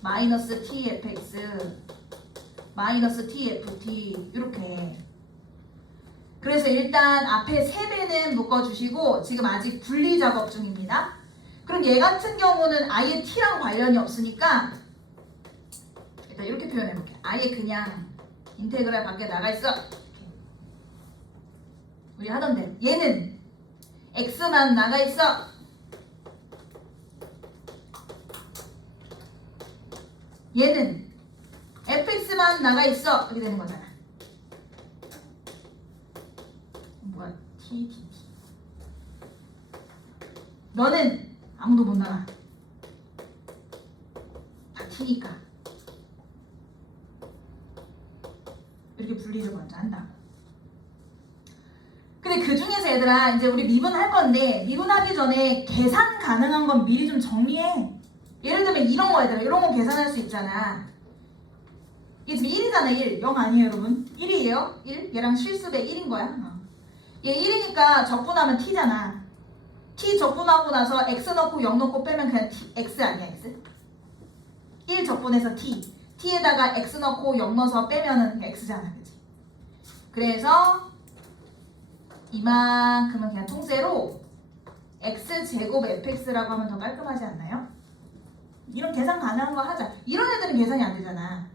마이너스 tfx 마이너스 tft 이렇게. 그래서 일단 앞에 3배는 묶어주시고 지금 아직 분리 작업 중입니다. 그럼 얘 같은 경우는 아예 t랑 관련이 없으니까 일단 이렇게 표현해볼게. 아예 그냥 인테그랄 밖에 나가 있어. 우리 하던 대로. 얘는 x만 나가 있어. 얘는 fx만 나가 있어. 이렇게 되는 거잖아. 뭐야? t. 너는 아무도 못 나가. 다 t니까. 이렇게 분리를 먼저 한다고. 근데 그 중에서 얘들아 이제 우리 미분할 건데 미분하기 전에 계산 가능한 건 미리 좀 정리해. 예를 들면 이런 거 얘들아 이런 거 계산할 수 있잖아. 이게 지금 1이잖아 1. 0 아니에요 여러분? 1이에요? 1? 얘랑 실수배 1인 거야. 얘 1이니까 적분하면 t잖아. t 적분하고 나서 x 넣고 0 넣고 빼면 그냥 t, x 아니야 x? 1 적분해서 t. t에다가 x 넣고 0 넣어서 빼면은 x잖아. 그치? 그래서 이만큼은 그냥 통째로 x제곱 fx라고 하면 더 깔끔하지 않나요? 이런 계산 가능한 거 하자. 이런 애들은 계산이 안 되잖아.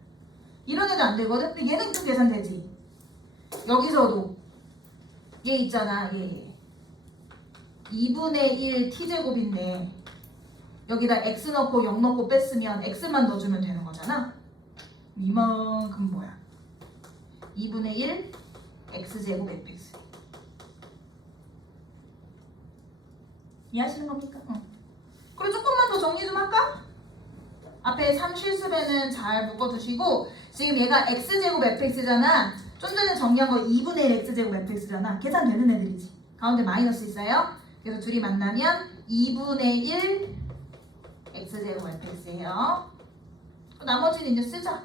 이런 애들 안 되거든? 근데 얘는 좀 계산되지. 여기서도 얘 있잖아. 얘 2분의 1 t제곱인데 여기다 x 넣고 0 넣고 뺐으면 x만 넣어주면 되는 거잖아. 이만큼 뭐야? 2분의 1 x제곱 fx. 이해하시는 겁니까? 응. 그리고 조금만 더 정리 좀 할까? 앞에 3실수배는 잘 묶어두시고 지금 얘가 x제곱 fx잖아. 좀 전에 정리한 거 2분의 1 x제곱 fx잖아. 계산되는 애들이지. 가운데 마이너스 있어요. 그래서 둘이 만나면 2분의 1 x제곱 fx예요. 나머지는 이제 쓰자.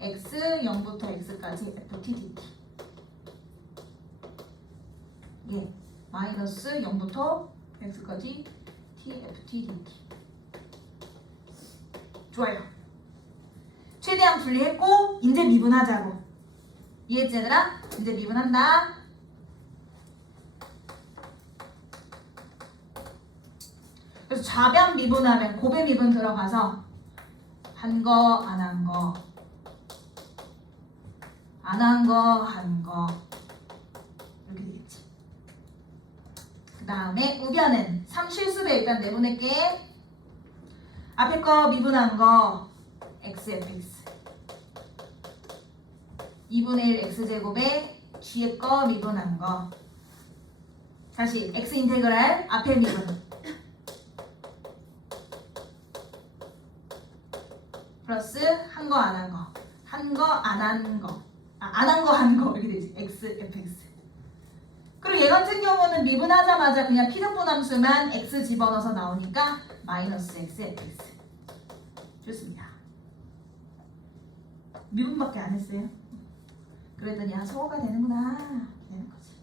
x 0부터 x까지 ft dt. 예, 마이너스 0부터 x까지 t ft dt. 좋아요. 최대한 분리했고 이제 미분하자고. 이해했지 얘들아? 이제 미분한다. 그래서 좌변 미분하면 고배 미분 들어가서 한 거, 안 한 거, 안 한 거, 한 거 이렇게 되겠지. 그 다음에 우변은 3실수배 일단 내보낼게. 앞에 거 미분한 거 xfx 2분의 1 x제곱에 뒤에 거 미분한 거. 다시 x 인테그랄 앞에 미분 플러스 한 거 안 한 거, 한 거 안 한 거, 안 한 거 한 거 이렇게 되지. xfx. 그리고 얘 같은 경우는 미분하자마자 그냥 피등분함수만 x 집어넣어서 나오니까 마이너스 xfx. 좋습니다. 미분밖에 안 했어요. 그랬더니 소호가 되는구나. 되는 거지.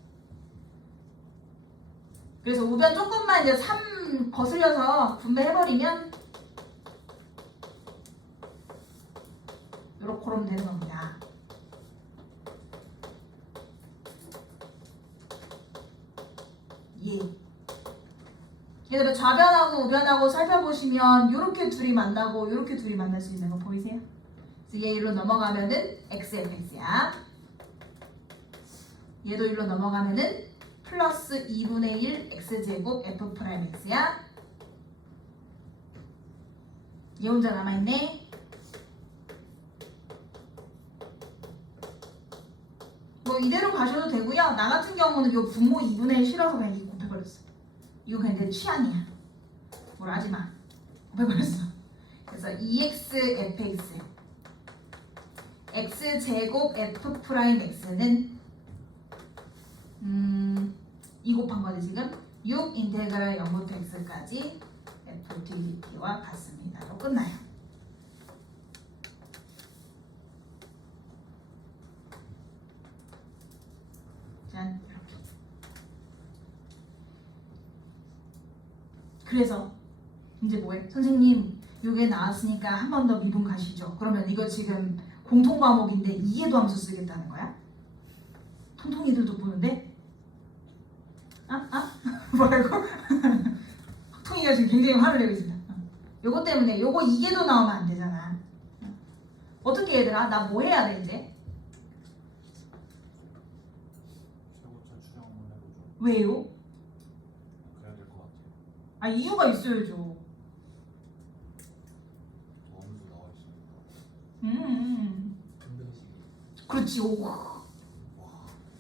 그래서 우변 조금만 이제 3 거슬려서 분배해버리면 요렇게 그러면 되는 겁니다. 예. 얘들 좌변하고 우변하고 살펴보시면 요렇게 둘이 만나고 요렇게 둘이 만날 수 있는 거 보이세요? 그래서 얘 일로 넘어가면은 xfx야. 얘도 일로 넘어가면은 플러스 2분의 1 x제곱 f'x야. 얘 혼자 남아있네. 뭐 이대로 가셔도 되고요. 나 같은 경우는 요 분모 2분의 1 싫어서 그냥 이거 곱해버렸어. 이거 그냥 내 취향이야. 뭘 하지마. 곱해버렸어. 그래서 2xfx x제곱 f'x는 2 곱한 거지 지금. 6 인테그랄 0부터 x까지 ftdt와 같습니다. 로 끝나요. 짠, 이렇게. 그래서 이제 뭐해? 선생님 요게 나왔으니까 한 번 더 미분 가시죠. 그러면 이거 지금 공통 과목인데 이해도 함수 쓰겠다는 거야? 통통이들도 보는데? 뭐라고? 통이가 지금 굉장히 화를 내고 있습니다. 요거 때문에 요거 이해도 나오면 안 되잖아. 어떻게 얘들아? 나 뭐 해야 돼 이제? 최고차 추정을 해보죠. 왜요? 그래야 될 것 같아요. 아 이유가 있어야죠. 범수 나와 있으니까. 평등식이. 그렇지. 오.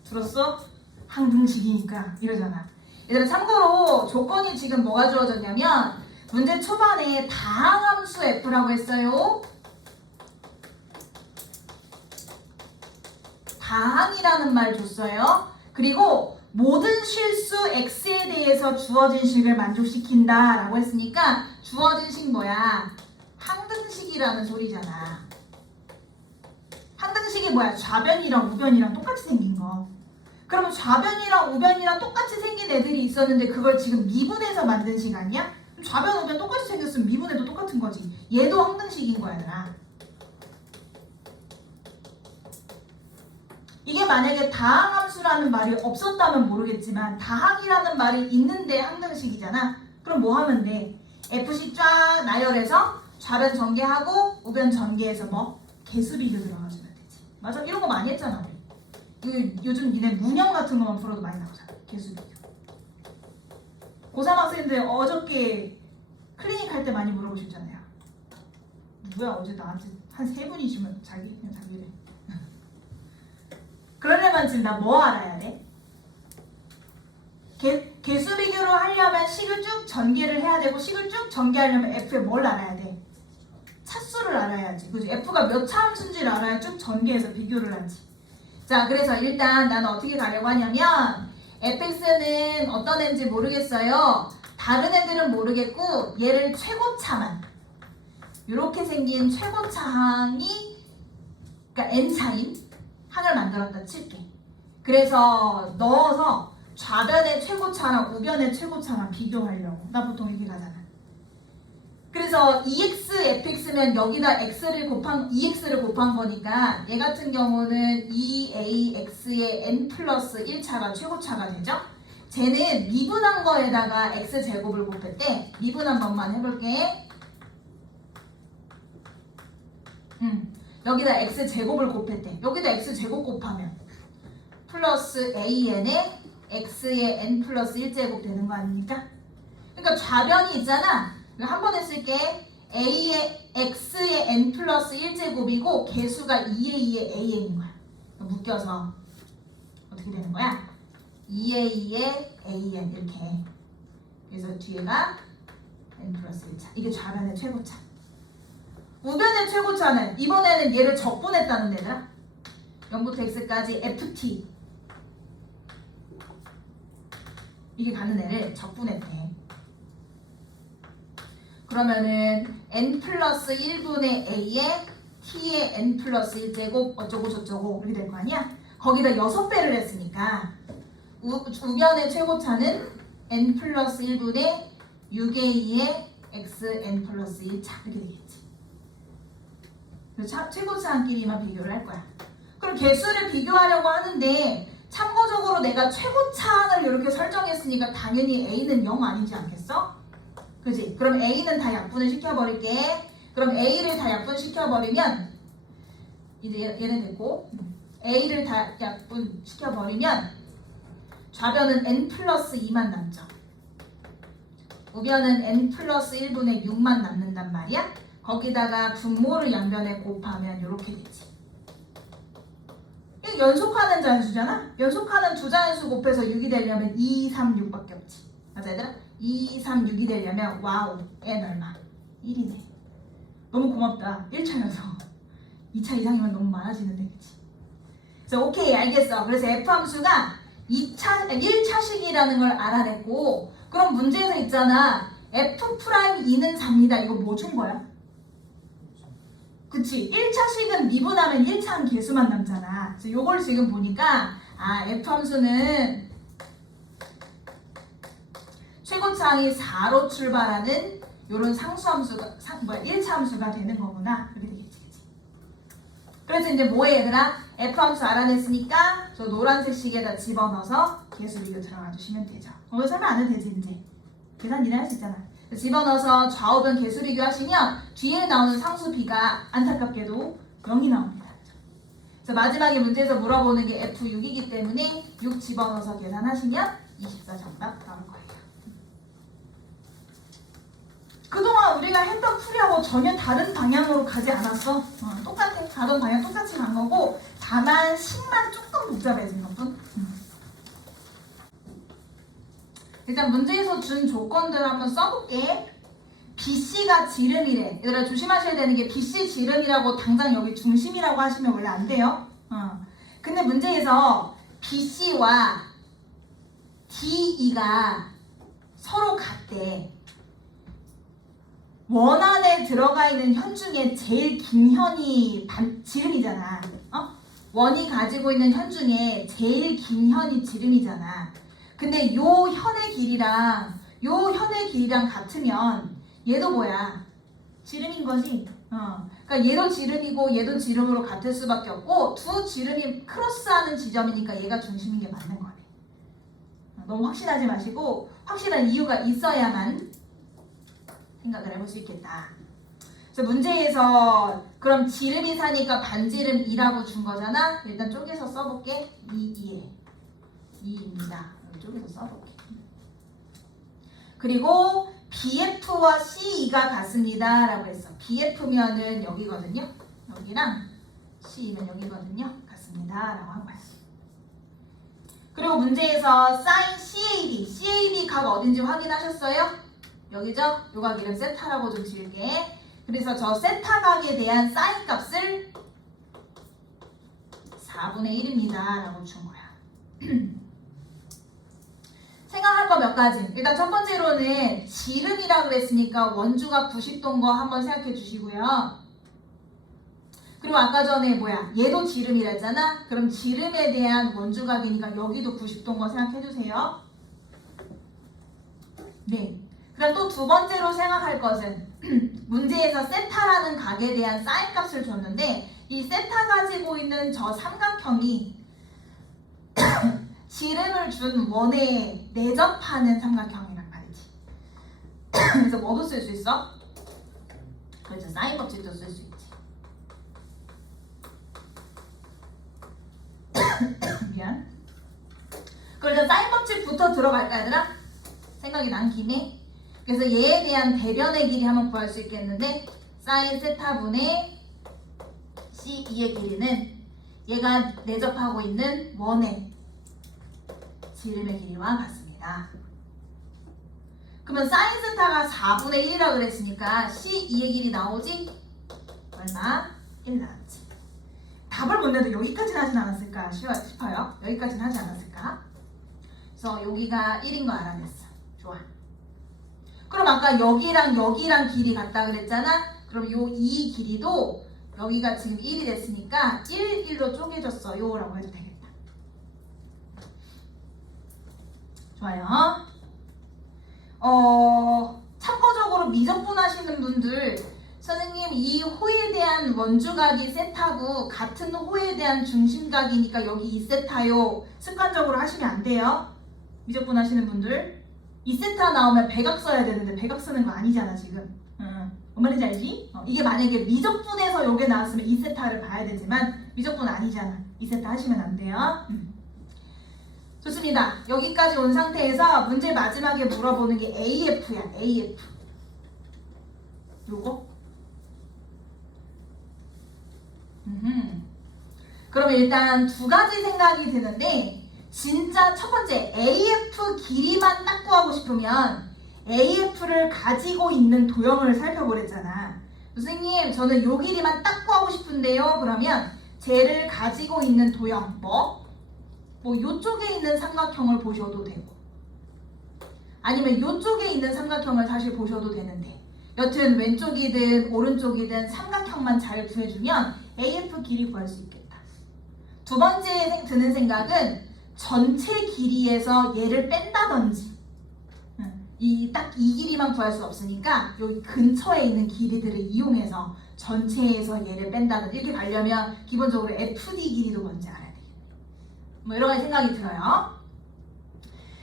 들었어? 항등식이니까 이러잖아. 얘들아 참고로 조건이 지금 뭐가 주어졌냐면 문제 초반에 다항함수 f라고 했어요. 다항이라는 말 줬어요. 그리고 모든 실수 x에 대해서 주어진 식을 만족시킨다 라고 했으니까 주어진 식 뭐야? 항등식이라는 소리잖아. 항등식이 뭐야? 좌변이랑 우변이랑 똑같이 생긴 거. 그러면 좌변이랑 우변이랑 똑같이 생긴 애들이 있었는데 그걸 지금 미분해서 만든 식 아니야? 그럼 좌변, 우변 똑같이 생겼으면 미분해도 똑같은 거지. 얘도 항등식인 거야, 얘들아. 이게 만약에 다항함수라는 말이 없었다면 모르겠지만 다항이라는 말이 있는데 항등식이잖아. 그럼 뭐 하면 돼? f식 쫙 나열해서 좌변 전개하고 우변 전개해서 뭐? 개수비교 들어가주면 되지. 맞아? 이런 거 많이 했잖아 우리. 요즘 니네 문형 같은 거만 풀어도 많이 나오잖아. 개수비교. 고3 학생들 어저께 클리닉 할 때 많이 물어보셨잖아요. 누구야 어제 나한테 한 3분이 주면 그냥 자기래. 그러려면 지금 나 뭐 알아야 돼? 개수 비교로 하려면 식을 쭉 전개를 해야 되고 식을 쭉 전개하려면 F에 뭘 알아야 돼? 차수를 알아야지. 그지? F가 몇 차 함수인지를 알아야 쭉 전개해서 비교를 하지. 자, 그래서 일단 나는 어떻게 가려고 하냐면 fx는 어떤 애인지 모르겠어요. 다른 애들은 모르겠고 얘를 최고차만 이렇게 생긴 최고차항이 그러니까 n차인 항을 만들었다 칠게. 그래서 넣어서 좌변의 최고차랑 우변의 최고차랑 비교하려고. 나 보통 이렇게 가잖아. 그래서 2x fx면 여기다 x를 곱한 2x를 곱한 거니까 얘 같은 경우는 2ax의 n 플러스 1차가 최고차가 되죠. 쟤는 미분한 거에다가 x제곱을 곱할 때 미분한 것만 해볼게. 여기다 x제곱을 곱할 때 여기다 x제곱 곱하면 플러스 an에 x의 n 플러스 1제곱 되는 거 아닙니까? 그러니까 좌변이 있잖아. 한 번에 쓸게. a의 x의 n 플러스 1제곱이고 개수가 2a2의 an인 거야. 묶여서 어떻게 되는 거야? 2a2의 an 이렇게. 그래서 뒤에가 n 플러스 1차. 이게 좌변의 최고차. 우변의 최고차는 이번에는 얘를 적분했다는 데더라. 0부터 x까지 ft 이게 가는 애를 적분했대. 그러면은 n 플러스 1분의 a에 t의 n 플러스 1제곱 어쩌고 저쩌고 이렇게 될 거 아니야? 거기다 6배를 했으니까 우변의 최고차는 n 플러스 1분의 6a의 x n 플러스 1차 이렇게 되겠지. 그래서 최고차항끼리만 비교를 할 거야. 그럼 개수를 비교하려고 하는데 참고적으로 내가 최고차항을 이렇게 설정했으니까 당연히 a는 0 아니지 않겠어? 그지? 그럼 a는 다 약분을 시켜버릴게. 그럼 a를 다 약분시켜버리면 이제 얘는 됐고 a를 다 약분시켜버리면 좌변은 n 플러스 2만 남죠. 우변은 n 플러스 1분의 6만 남는단 말이야. 거기다가 분모를 양변에 곱하면 이렇게 되지. 이거 연속하는 자연수잖아? 연속하는 두 자연수 곱해서 6이 되려면 2, 3, 6밖에 없지. 맞아 얘들아? 2, 3, 6이 되려면 와우 n 얼마? 1이네. 너무 고맙다. 1차여서 2차 이상이면 너무 많아지는데 그치? 그래서 오케이 알겠어. 그래서 f 함수가 1차식이라는 걸 알아냈고 그럼 문제에서 있잖아. f'2는 4입니다. 이거 뭐 준 거야? 그치? 1차식은 미분하면 1차항 개수만 남잖아. 그래서 요걸 지금 보니까 f 함수는 최고차항이 4로 출발하는 요런 상수함수가 1차 함수가 되는 거구나. 그렇게 되겠지. 그치? 그래서 이제 뭐해 얘들아? f 함수 알아냈으니까 저 노란색 식에다 집어넣어서 개수 비교 들어가 주시면 되죠. 오늘 설명 안 해도 되지 이제. 계산 니네 할 수 있잖아. 집어넣어서 좌우변 개수 비교하시면 뒤에 나오는 상수 b가 안타깝게도 0이 나옵니다. 그래서 마지막에 문제에서 물어보는 게 F6이기 때문에 6 집어넣어서 계산하시면 24 정답 나올 거예요. 그동안 우리가 했던 풀이하고 전혀 다른 방향으로 가지 않았어. 똑같아. 가던 방향 똑같이 간 거고 다만 식만 조금 복잡해진 것뿐. 일단 문제에서 준 조건들을 한번 써볼게. BC가 지름이래. 얘들아 조심하셔야 되는 게 BC 지름이라고 당장 여기 중심이라고 하시면 원래 안 돼요. 근데 문제에서 BC와 DE가 서로 같대. 원 안에 들어가 있는 현 중에 제일 긴 현이 지름이잖아. 원이 가지고 있는 현 중에 제일 긴 현이 지름이잖아. 근데 요 현의 길이랑 같으면 얘도 뭐야? 지름인 거지. 그러니까 얘도 지름이고 얘도 지름으로 같을 수밖에 없고 두 지름이 크로스하는 지점이니까 얘가 중심인 게 맞는 거네. 너무 확신하지 마시고 확실한 이유가 있어야만 생각을 해볼 수 있겠다. 그래서 문제에서 그럼 지름이 사니까 반지름 2라고 준 거잖아. 일단 쪼개서 써볼게. 2입니다. 쪼개서 써볼게. 그리고 BF와 C2가 같습니다 라고 했어. BF면은 여기거든요. 여기랑 C면 여기거든요. 같습니다 라고 한 거야. 그리고 문제에서 sin CAB 각 어딘지 확인하셨어요? 여기죠? 요 각 이름 세타라고 좀 지을게. 그래서 저 세타 각에 대한 sin 값을 4분의 1입니다 라고 준 거야. 생각할 거 몇 가지. 일단 첫 번째로는 지름이라 그랬으니까 원주가 90도인 거 한번 생각해 주시고요. 그리고 아까 전에 얘도 지름이라 했잖아. 그럼 지름에 대한 원주각이니까 여기도 90도인 거 생각해 주세요. 네. 그럼 또 두 번째로 생각할 것은 문제에서 세타라는 각에 대한 사인 값을 줬는데 이 세타 가지고 있는 저 삼각형이 지름을 준 원에 내접하는 삼각형이란 말이지. 그래서 뭐도 쓸 수 있어? 그렇죠. 사인 법칙도 쓸 수 있지. 미안. 그래서 사인 법칙부터 들어갈까 얘들아? 생각이 난 김에. 그래서 얘에 대한 대변의 길이 한번 구할 수 있겠는데 사인 세타분의 C2의 길이는 얘가 내접하고 있는 원의 지름의 길이와 같습니다. 그러면 사인 세타가 4분의 1이라 그랬으니까 C2의 길이 나오지? 얼마? 1 나왔지. 답을 못 내도 여기까지는 하진 않았을까 싶어요. 여기까지는 하지 않았을까? 그래서 여기가 1인 거 알아냈어. 좋아. 그럼 아까 여기랑 길이 같다 그랬잖아? 그럼 요 이 길이도 여기가 지금 1이 됐으니까 1, 1로 쪼개졌어요 라고 해도 되겠다. 좋아요. 참고적으로 미적분 하시는 분들 선생님 이 호에 대한 원주각이 세타고 같은 호에 대한 중심각이니까 여기 2세타요. 습관적으로 하시면 안 돼요. 미적분 하시는 분들 2세타 나오면 백악 써야 되는데 백악 쓰는 거 아니잖아 지금. 뭔 말인지 알지? 이게 만약에 미적분에서 요게 나왔으면 2세타를 봐야 되지만 미적분 아니잖아. 2세타 하시면 안 돼요. 좋습니다. 여기까지 온 상태에서 문제 마지막에 물어보는 게 AF야. AF. 요거? 그러면 일단 두 가지 생각이 드는데 진짜 첫 번째 AF 길이만 딱 구하고 싶으면 AF를 가지고 있는 도형을 살펴보랬잖아. 선생님 저는 요 길이만 딱 구하고 싶은데요. 그러면 쟤를 가지고 있는 도형 뭐 요쪽에 있는 삼각형을 보셔도 되고 아니면 요쪽에 있는 삼각형을 사실 보셔도 되는데 여튼 왼쪽이든 오른쪽이든 삼각형만 잘 구해주면 AF 길이 구할 수 있겠다. 두 번째 드는 생각은 전체 길이에서 얘를 뺀다든지 딱 이 길이만 구할 수 없으니까 여기 근처에 있는 길이들을 이용해서 전체에서 얘를 뺀다든지 이렇게 가려면 기본적으로 FD 길이도 뭔지 알아야 되겠네. 여러 가지 생각이 들어요.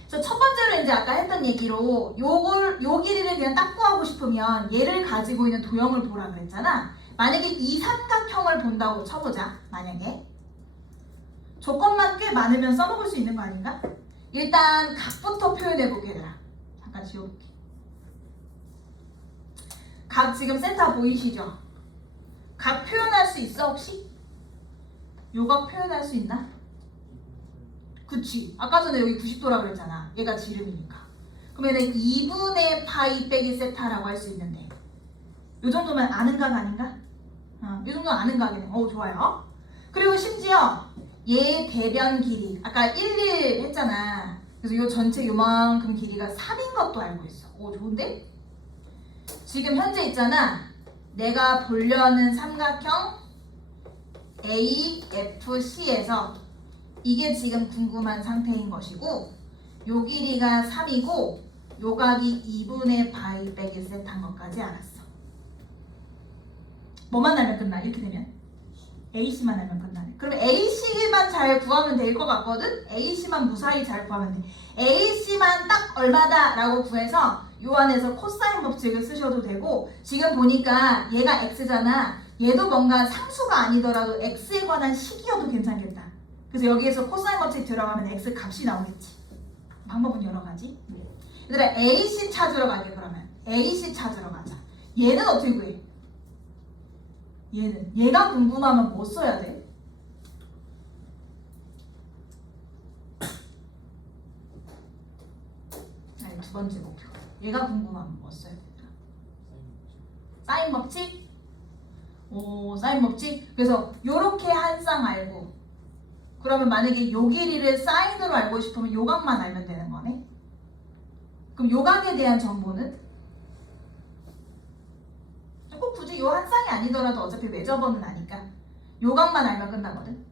그래서 첫 번째로 이제 아까 했던 얘기로 요 길이를 그냥 딱 구하고 싶으면 얘를 가지고 있는 도형을 보라 그랬잖아. 만약에 이 삼각형을 본다고 쳐보자. 만약에 조건만 꽤 많으면 써먹을 수 있는 거 아닌가? 일단 각부터 표현해볼게 얘들아. 잠깐 지워볼게. 각 지금 세타 보이시죠? 각 표현할 수 있어 혹시? 요각 표현할 수 있나? 그치. 아까 전에 여기 90도라 그랬잖아. 얘가 지름이니까. 그러면 2분의 파이 빼기 세타라고 할 수 있는데 요 정도면 아는 각 아닌가? 요 정도는 아는 각이네. 좋아요. 그리고 심지어 얘 대변 길이 아까 1, 1 했잖아. 그래서 요 전체 요만큼 길이가 3인 것도 알고 있어. 좋은데? 지금 현재 있잖아. 내가 보려는 삼각형 AFC에서 이게 지금 궁금한 상태인 것이고 요 길이가 3이고 요 각이 2분의 파이 빼기 세타인 것까지 알았어. 뭐만 알면 끝나? 이렇게 되면 AC만 알면 끝나네. 그럼 AC만 잘 구하면 될 것 같거든? AC만 무사히 잘 구하면 돼. AC만 딱 얼마다 라고 구해서 요 안에서 코사인 법칙을 쓰셔도 되고 지금 보니까 얘가 x잖아. 얘도 뭔가 상수가 아니더라도 x에 관한 식이어도 괜찮겠다. 그래서 여기에서 코사인 법칙 들어가면 x 값이 나오겠지. 방법은 여러 가지. 얘들아 AC 찾으러 가게 그러면. AC 찾으러 가자. 얘는 어떻게 구해? 얘가 궁금하면 뭐 써야 돼? 아니 두 번째 목표. 얘가 궁금하면 뭐 써야 돼? 사인 법칙? 오 사인 법칙? 그래서 요렇게 한 쌍 알고 그러면 만약에 요 길이를 사인으로 알고 싶으면 요 각만 알면 되는 거네? 그럼 요 각에 대한 정보는? 꼭 굳이 요 한 쌍이 아니더라도 어차피 외접어는 아니까 요 각만 알면 끝나거든?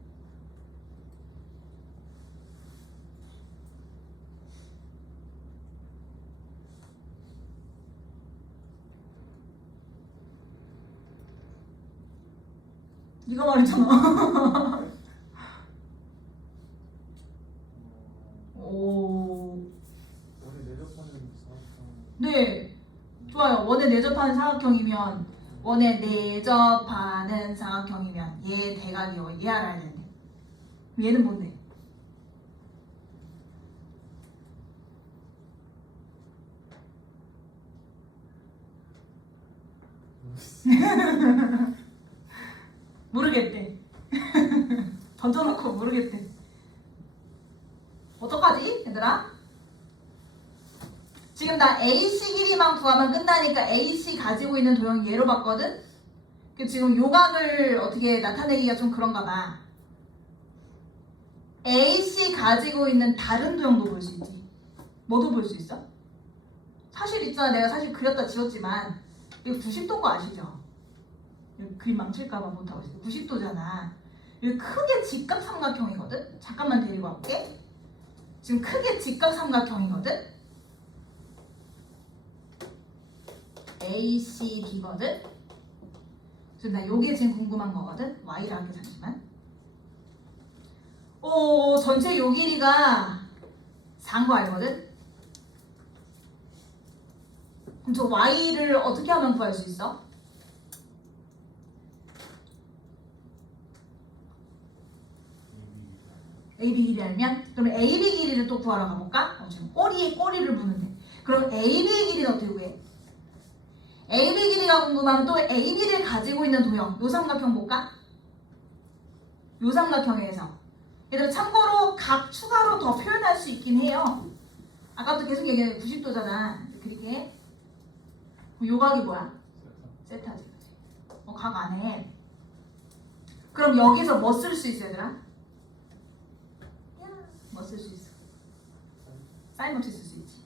이거 말했잖아. 오. 원래 내접하는 사각형. 네. 좋아요. 원에 내접하는 사각형이면 원에 내접하는 사각형이면 얘 대각이요. 얘 알아야 되는데. 얘는 뭔데? 모르겠대. 던져놓고 모르겠대. 어떡하지 얘들아? 지금 나 AC 길이만 구하면 끝나니까 AC 가지고 있는 도형 얘로 봤거든? 그 지금 요각을 어떻게 나타내기가 좀 그런가 봐. AC 가지고 있는 다른 도형도 볼 수 있지. 뭐도 볼 수 있어? 사실 있잖아. 내가 사실 그렸다 지웠지만 이거 90도인 거 아시죠? 여기 그림 망칠까봐 못하고 있어. 90도잖아. 여기 크게 직각 삼각형이거든? 잠깐만 데리고 와볼게. 지금 크게 직각 삼각형이거든? ACB거든? 그래서 나 요게 지금 궁금한 거거든? Y를 할게 잠시만. 오 전체 요 길이가 4인 거 알거든? 그럼 저 Y를 어떻게 하면 구할 수 있어? AB 길이 알면? 그럼 AB 길이를 또 구하러 가볼까? 지금 꼬리에 꼬리를 부는데. 그럼 AB 길이는 어떻게 구해? AB 길이가 궁금하면 또 AB를 가지고 있는 도형 요 삼각형 볼까? 요 삼각형에서 얘들아 참고로 각 추가로 더 표현할 수 있긴 해요. 아까부터 계속 얘기해 90도잖아. 그렇게 요 각이 뭐야? 세타지. 각 안에 그럼 여기서 뭐 쓸 수 있어 얘들아? 뭐 쓸 수 있어? 사인 법칙 쓸 수 있지.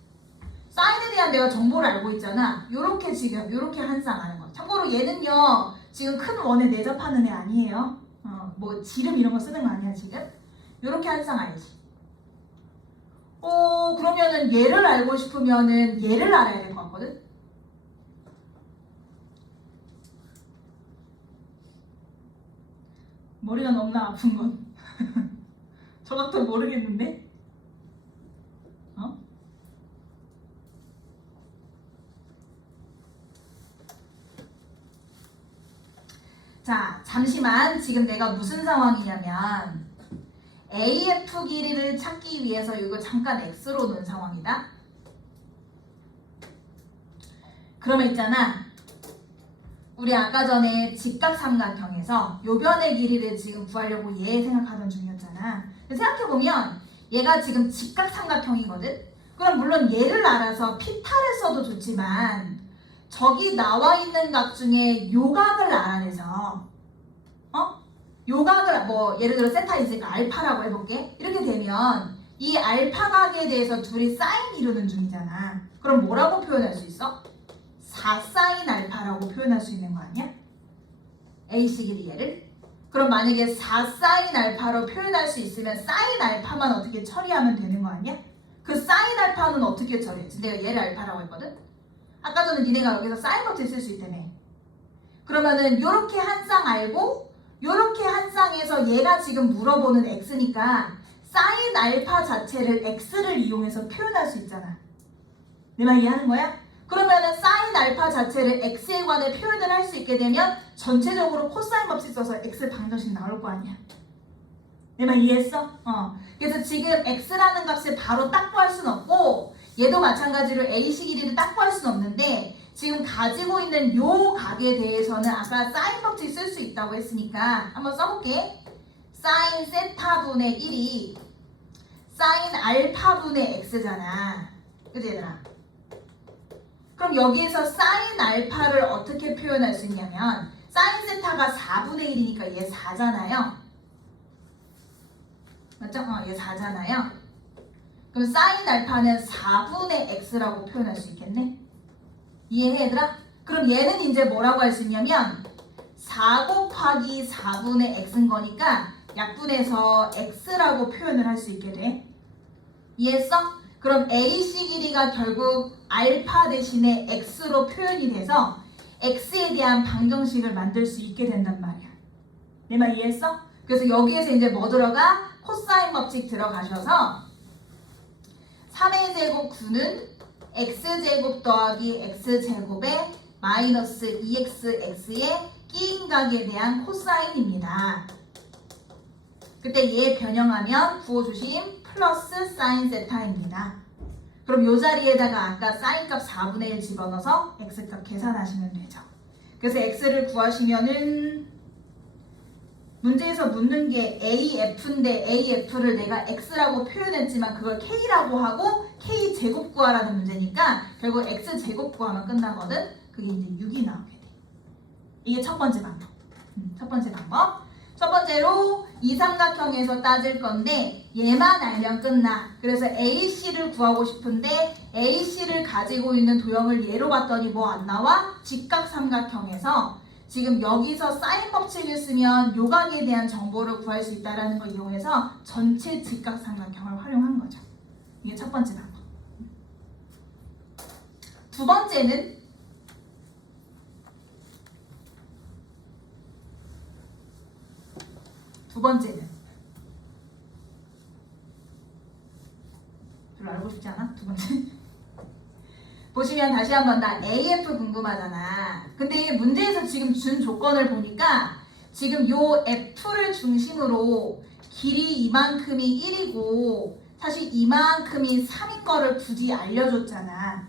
사인에 대한 내가 정보를 알고 있잖아. 요렇게 지금 요렇게 한 쌍 아는 거. 참고로 얘는요 지금 큰 원에 내접하는 애 아니에요. 뭐 지름 이런 거 쓰는 거 아니야 지금. 요렇게 한 쌍 알지. 그러면은 얘를 알고 싶으면은 얘를 알아야 될 것 같거든. 머리가 너무나 아픈 건 저 각도 모르겠는데. 자, 잠시만. 지금 내가 무슨 상황이냐면 AF 길이를 찾기 위해서 이거 잠깐 X로 놓은 상황이다. 그러면 있잖아. 우리 아까 전에 직각삼각형에서 요 변의 길이를 지금 구하려고 얘 생각하던 중이었잖아. 생각해보면 얘가 지금 직각삼각형이거든. 그럼 물론 얘를 알아서 피타를 써도 좋지만 저기 나와 있는 각 중에 요 각을 알아내서 요 각을 뭐 예를 들어 세타 있으니까 알파라고 해볼게. 이렇게 되면 이 알파 각에 대해서 둘이 사인 이루는 중이잖아. 그럼 뭐라고 표현할 수 있어? 4사인 알파라고 표현할 수 있는 거 아니야? AC 길이 얘를? 그럼 만약에 4사인 알파로 표현할 수 있으면 사인 알파만 어떻게 처리하면 되는 거 아니야? 그 사인 알파는 어떻게 처리했지? 내가 얘를 알파라고 했거든? 아까 전에 니네가 여기서 사인 법칙 쓸 수 있다며. 그러면은 요렇게 한 쌍 알고 요렇게 한 쌍에서 얘가 지금 물어보는 x니까 사인 알파 자체를 x를 이용해서 표현할 수 있잖아. 내 말 이해하는 거야? 그러면은 사인 알파 자체를 x에 관해 표현을 할 수 있게 되면 전체적으로 코사인 법칙 써서 x 방정식 나올 거 아니야. 내 말 이해했어? 그래서 지금 x라는 값을 바로 딱 구할 수는 없고 얘도 마찬가지로 AC 길이를 딱 구할 수는 없는데 지금 가지고 있는 요 각에 대해서는 아까 사인 법칙 쓸 수 있다고 했으니까 한번 써볼게. 사인 세타분의 1이 사인 알파분의 x잖아. 그치 얘들아? 그럼 여기에서 사인 알파를 어떻게 표현할 수 있냐면 사인 세타가 4분의 1이니까 얘 4잖아요. 맞죠? 얘 4잖아요. 그럼 사인 알파는 4분의 x라고 표현할 수 있겠네? 이해해 얘들아? 그럼 얘는 이제 뭐라고 할 수 있냐면 4 곱하기 4분의 x인 거니까 약분해서 x라고 표현을 할 수 있게 돼. 이해했어? 그럼 AC 길이가 결국 알파 대신에 x로 표현이 돼서 x에 대한 방정식을 만들 수 있게 된단 말이야. 내 말 이해했어? 그래서 여기에서 이제 뭐 들어가? 코사인 법칙 들어가셔서 3의 제곱 9는 x제곱 더하기 x제곱에 마이너스 2xx의 끼인 각에 대한 코사인입니다. 그때 얘 변형하면 부호주심 플러스 사인 세타입니다. 그럼 요 자리에다가 아까 사인 값 4분의 1 집어넣어서 x 값 계산하시면 되죠. 그래서 x를 구하시면은 문제에서 묻는 게 AF인데 AF를 내가 X라고 표현했지만 그걸 K라고 하고 K 제곱 구하라는 문제니까 결국 X 제곱 구하면 끝나거든. 그게 이제 6이 나오게 돼. 이게 첫 번째 방법. 첫 번째 방법. 첫 번째로 이삼각형에서 따질 건데 얘만 알면 끝나. 그래서 AC를 구하고 싶은데 AC를 가지고 있는 도형을 얘로 봤더니 뭐 안 나와? 직각삼각형에서 지금 여기서 사인 법칙을 쓰면 요각에 대한 정보를 구할 수 있다는 걸 이용해서 전체 직각삼각형을 활용한 거죠. 이게 첫 번째 방법. 두 번째는 별로 알고 싶지 않아? 두 번째. 보시면 다시 한번 나 AF 궁금하잖아. 근데 문제에서 지금 준 조건을 보니까 지금 요 F를 중심으로 길이 이만큼이 1이고 사실 이만큼이 3인 거를 굳이 알려줬잖아.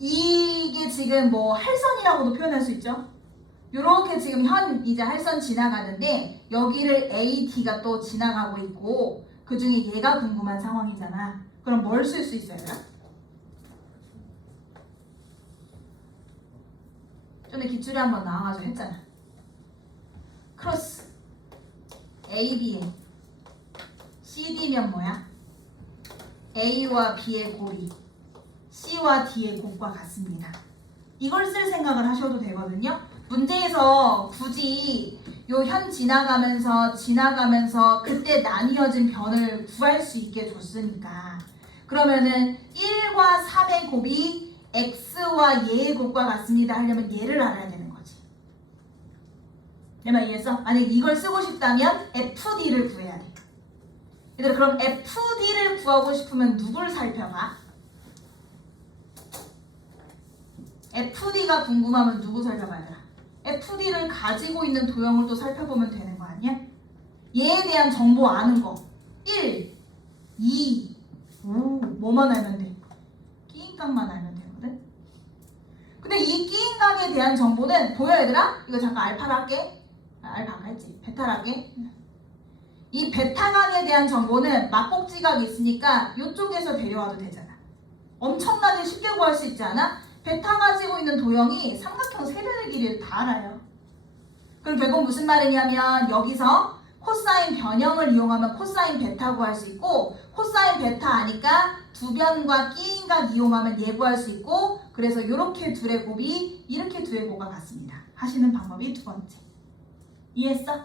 이게 지금 뭐 할선이라고도 표현할 수 있죠. 요렇게 지금 이제 할선 지나가는데 여기를 AT가 또 지나가고 있고 그 중에 얘가 궁금한 상황이잖아. 그럼 뭘 쓸 수 있어요? 전에 기출에 한번 나와가지고 했잖아. 크로스 AB에 CD면 뭐야? A와 B의 곱이 C와 D의 곱과 같습니다. 이걸 쓸 생각을 하셔도 되거든요. 문제에서 굳이 요 현 지나가면서 그때 나뉘어진 변을 구할 수 있게 줬으니까 그러면은 1과 3의 곱이 x와 얘의 곱과 같습니다 하려면 얘를 알아야 되는 거지. 내 말 이해했어? 만약에 이걸 쓰고 싶다면 FD를 구해야 돼. 얘들아 그럼 FD를 구하고 싶으면 누굴 살펴봐? FD가 궁금하면 누구 살펴봐야 돼? FD를 가지고 있는 도형을 또 살펴보면 되는 거 아니야? 얘에 대한 정보 아는 거 1, 2, 5 뭐만 알면 돼? 끼인각만 알면 되거든? 근데 이 끼인각에 대한 정보는 보여 얘들아? 이거 잠깐 알파를 할게. 알파가 했지. 베타를 할게. 이 베타각에 대한 정보는 막꼭지각이 있으니까 이쪽에서 데려와도 되잖아. 엄청나게 쉽게 구할 수 있지 않아? 베타 가지고 있는 도형이 삼각형 세변의 길이를 다 알아요. 그럼 결국 무슨 말이냐면 여기서 코사인 변형을 이용하면 코사인 베타 구할 수 있고 코사인 베타 아니까 두 변과 끼인각 이용하면 얘 구할 수 있고 그래서 이렇게 둘의 곱이 이렇게 둘의 곱과 같습니다. 하시는 방법이 두 번째. 이해했어?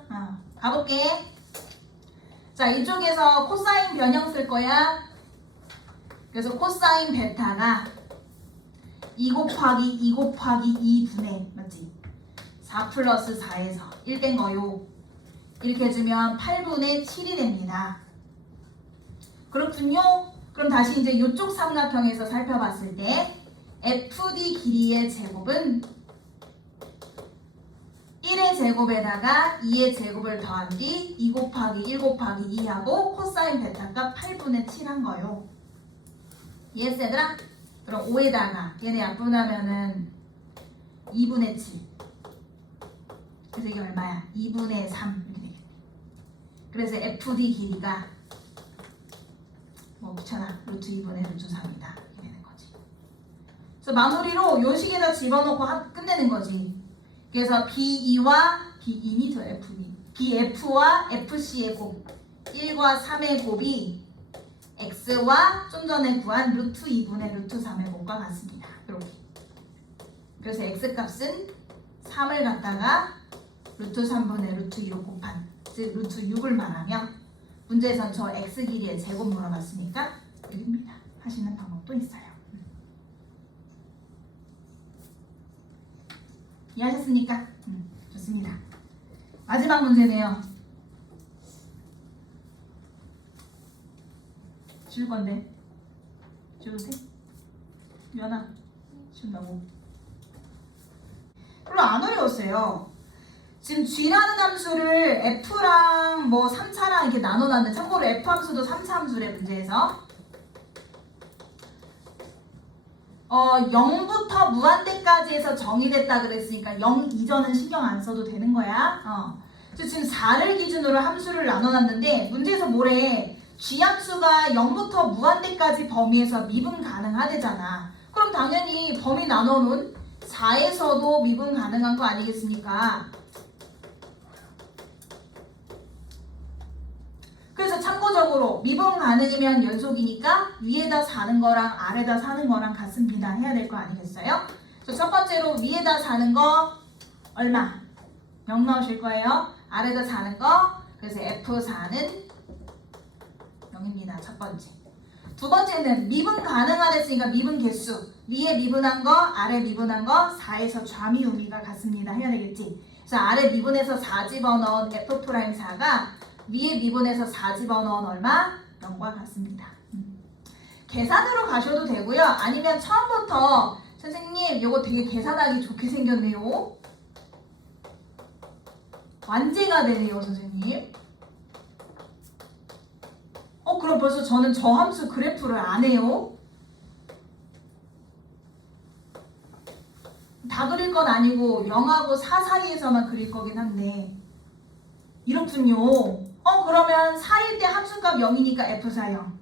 가볼게. 자 이쪽에서 코사인 변형 쓸 거야. 그래서 코사인 베타가 2 곱하기 2 곱하기 2분의 맞지? 4 플러스 4에서 1 된 거요. 이렇게 해주면 8분의 7이 됩니다. 그렇군요. 그럼 다시 이제 이쪽 삼각형에서 살펴봤을 때 FD 길이의 제곱은 1의 제곱에다가 2의 제곱을 더한 뒤 2 곱하기 1 곱하기 2하고 코사인 베타값 8분의 7 한 거요. 이해했어 얘들아? 그럼 5에다가 얘네 약분하면은 2분의 7. 그래서 이게 얼마야? 2분의 3 이렇게 되겠네. 그래서 FD 길이가 뭐 귀찮아. 루트 2분의 루트 3이다. 이렇게 되는 거지. 그래서 마무리로 요 식에다 집어넣고 끝내는 거지. 그래서 B2와 B2니 더 F니 BF와 FC의 곱 1과 3의 곱이 X와 좀 전에 구한 루트 2분의 루트 3의 곱과 같습니다. 이렇게. 그래서 X값은 3을 갖다가 루트 3분의 루트 2로 곱한 즉 루트 6을 말하며 문제에선 저 X 길이의 제곱 물어봤으니까 여기입니다. 하시는 방법도 있어요. 이해하셨습니까? 좋습니다. 마지막 문제네요. 줄 건데 줘도 돼? 유연아 준다고. 별로 안 어려웠어요. 지금 G라는 함수를 F랑 뭐 3차랑 이렇게 나눠놨는데 참고로 F 함수도 3차 함수래 문제에서 0부터 무한대까지 해서 정의됐다 그랬으니까 0 이전은 신경 안 써도 되는 거야. 지금 4를 기준으로 함수를 나눠놨는데 문제에서 뭐래? G함수가 0부터 무한대까지 범위에서 미분 가능하대잖아. 그럼 당연히 범위 나눠놓은 4에서도 미분 가능한 거 아니겠습니까? 그래서 참고적으로 미분 가능이면 연속이니까 위에다 사는 거랑 아래다 사는 거랑 같습니다. 해야 될 거 아니겠어요? 그래서 첫 번째로 위에다 사는 거 얼마? 0 넣으실 거예요. 아래다 사는 거 그래서 F4는 0입니다. 첫 번째. 두 번째는 미분 가능하댔으니까 미분 개수 위에 미분한 거 아래 미분한 거 4에서 좌미 우미가 같습니다. 해야 되겠지? 그래서 아래 미분해서 4 집어넣은 F'4가 위에 미분해서 4 집어넣은 얼마? 0과 같습니다. 계산으로 가셔도 되고요. 아니면 처음부터 선생님 이거 되게 계산하기 좋게 생겼네요. 완제가 되네요 선생님. 그럼 벌써 저는 저 함수 그래프를 안 해요? 다 그릴 건 아니고 0하고 4 사이에서만 그릴 거긴 한데 이렇군요. 그러면 4일 때 함수값 0이니까 F4 0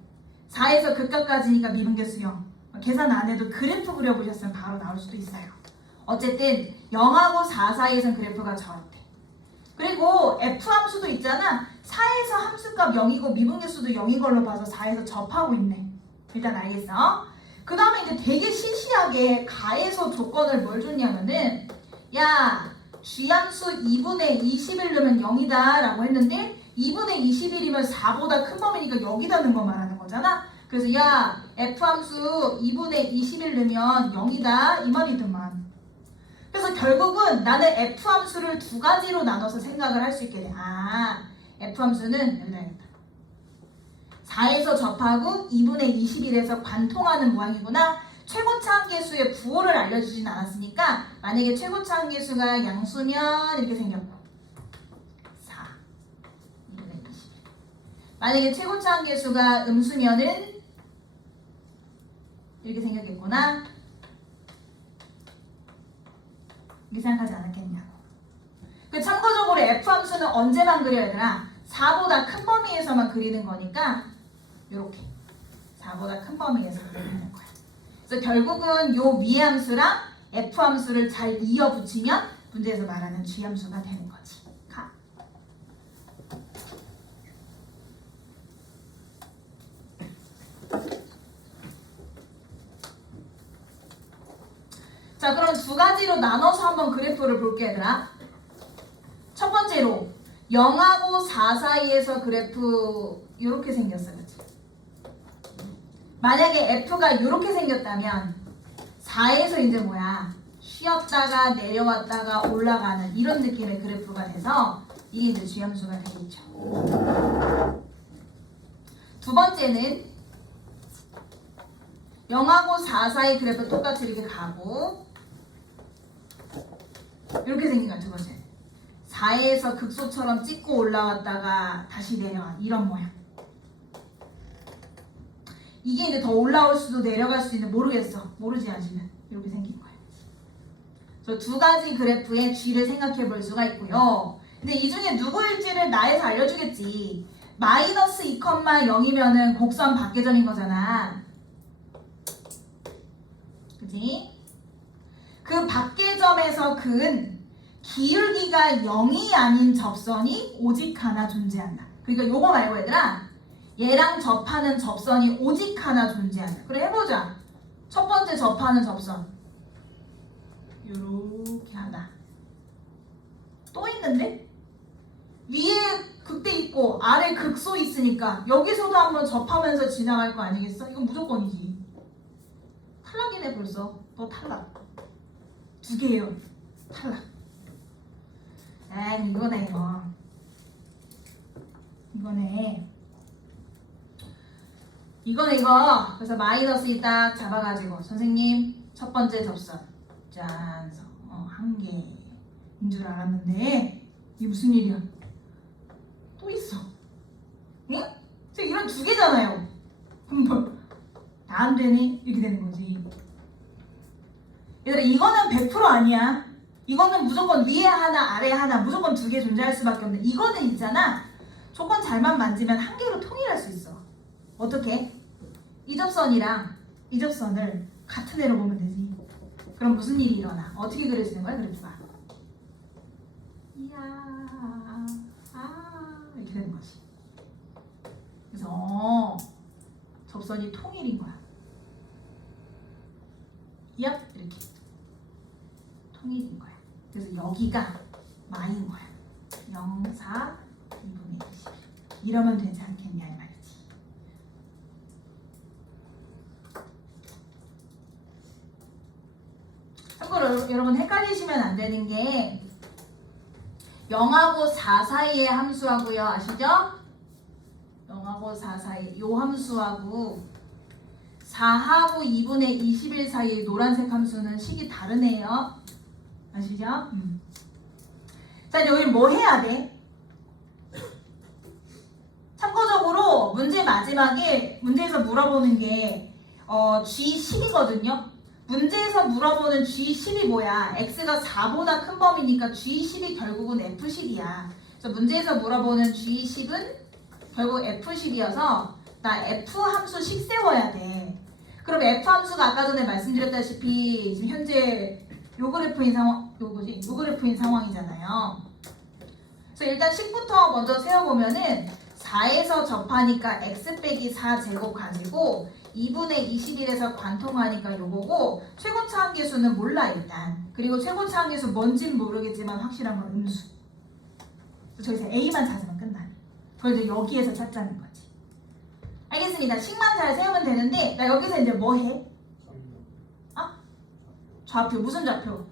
4에서 극값까지니까 미분계수 0 계산 안 해도 그래프 그려보셨으면 바로 나올 수도 있어요. 어쨌든 0하고 4 사이에선 그래프가 저렇대. 그리고 F 함수도 있잖아. 4에서 함수값 0이고 미분계수도 0인 걸로 봐서 4에서 접하고 있네. 일단 알겠어? 그 다음에 이제 되게 시시하게 가에서 조건을 뭘 줬냐면은 야 G함수 2분의 21 넣으면 0이다 라고 했는데 2분의 21이면 4보다 큰 범위니까 여기다 넣은 거 말하는 거잖아. 그래서 야 F함수 2분의 21 넣으면 0이다 이 말이더만. 그래서 결국은 나는 F함수를 두 가지로 나눠서 생각을 할 수 있게 돼. F함수는 여기다 해야겠다. 4에서 접하고 2분의 21에서 관통하는 모양이구나. 최고차 한계수의 부호를 알려주진 않았으니까 만약에 최고차 한계수가 양수면 이렇게 생겼고 4 2분의 21 만약에 최고차 한계수가 음수면은 이렇게 생겼겠구나. 이렇게 생각하지 않았겠냐고. 참고적으로 F함수는 언제만 그려야 되나? 4보다 큰 범위에서만 그리는 거니까 이렇게 4보다 큰 범위에서 그리는 거야. 그래서 결국은 요 위의 함수랑 F함수를 잘 이어 붙이면 문제에서 말하는 G함수가 되는 거지. 가. 자, 그럼 두 가지로 나눠서 한번 그래프를 볼게 얘들아. 첫 번째로 0하고 4 사이에서 그래프 이렇게 생겼어요. 그치? 만약에 F가 이렇게 생겼다면 4에서 이제 뭐야? 쉬었다가 내려왔다가 올라가는 이런 느낌의 그래프가 돼서 이게 이제 G함수가 되겠죠. 두 번째는 0하고 4 사이 그래프 똑같이 이렇게 가고 이렇게 생긴 거야 두 번째. 4에서 극소처럼 찍고 올라왔다가 다시 내려와 이런 모양. 이게 이제 더 올라올 수도 내려갈 수도 있는데 모르겠어. 모르지 아직은. 이렇게 생긴 거예요. 그래서 두 가지 그래프의 G를 생각해 볼 수가 있고요. 근데 이 중에 누구일지를 나에서 알려주겠지. 마이너스 2,0이면은 곡선 밖계점인 거잖아. 그치? 그 밖계점에서 그은 기울기가 0이 아닌 접선이 오직 하나 존재한다. 그러니까 요거 말고 얘들아, 얘랑 접하는 접선이 오직 하나 존재한다. 그래 해보자. 첫 번째 접하는 접선 요렇게 하나. 또 있는데? 위에 극대 있고 아래 극소 있으니까 여기서도 한번 접하면서 지나갈 거 아니겠어? 이건 무조건이지. 탈락이네 벌써. 너 탈락. 두 개예요. 탈락. 에이 이거네 이거. 이거네 이거. 그래서 마이너스 딱 잡아가지고 선생님 첫 번째 접선 짠 한 개인 줄 알았는데 이게 무슨 일이야? 또 있어. 응? 지금 이런 두 개잖아요. 그럼 다 안 되네? 이렇게 되는 거지. 얘들아 이거는 100% 아니야. 이거는 무조건 위에 하나 아래 하나 무조건 두 개 존재할 수밖에 없는데 이거는 있잖아. 조건 잘만 만지면 한 개로 통일할 수 있어. 어떻게? 이 접선이랑 이 접선을 같은 애로 보면 되지. 그럼 무슨 일이 일어나? 어떻게 그려지는 거야 그래프가? 이야 이렇게 되는 거지. 그래서 접선이 통일인 거야. 얍 이렇게 통일인 거야. 그래서 여기가 마인 거야. 0, 4, 2분의 21 이러면 되지 않겠냐 이 말이지. 참고로 여러분 헷갈리시면 안 되는 게 0하고 4 사이의 함수하고요. 아시죠? 0하고 4 사이 요 함수하고 4하고 2분의 21 사이의 노란색 함수는 식이 다르네요. 아시죠? 자 이제 여기 뭐 해야 돼? 참고적으로 문제 마지막에 문제에서 물어보는 게 G10이거든요. 문제에서 물어보는 G10이 뭐야? X가 4보다 큰 범위니까 G10이 결국은 F10이야. 그래서 문제에서 물어보는 G10은 결국 F10이어서 나 F 함수씩 세워야 돼. 그럼 F 함수가 아까 전에 말씀드렸다시피 지금 현재 요 그래프인 상황이잖아요. 그래서 일단 식부터 먼저 세워보면은 4에서 접하니까 x 빼기 4 제곱 가지고 2분의 21에서 관통하니까 요거고 최고차 한계수는 몰라 일단. 그리고 최고차 한계수 뭔진 모르겠지만 확실한 건 음수. 저기서 A만 찾으면 끝나. 그걸 이제 여기에서 찾자는 거지. 알겠습니다. 식만 잘 세우면 되는데 나 여기서 이제 뭐 해? 좌표. 무슨 좌표?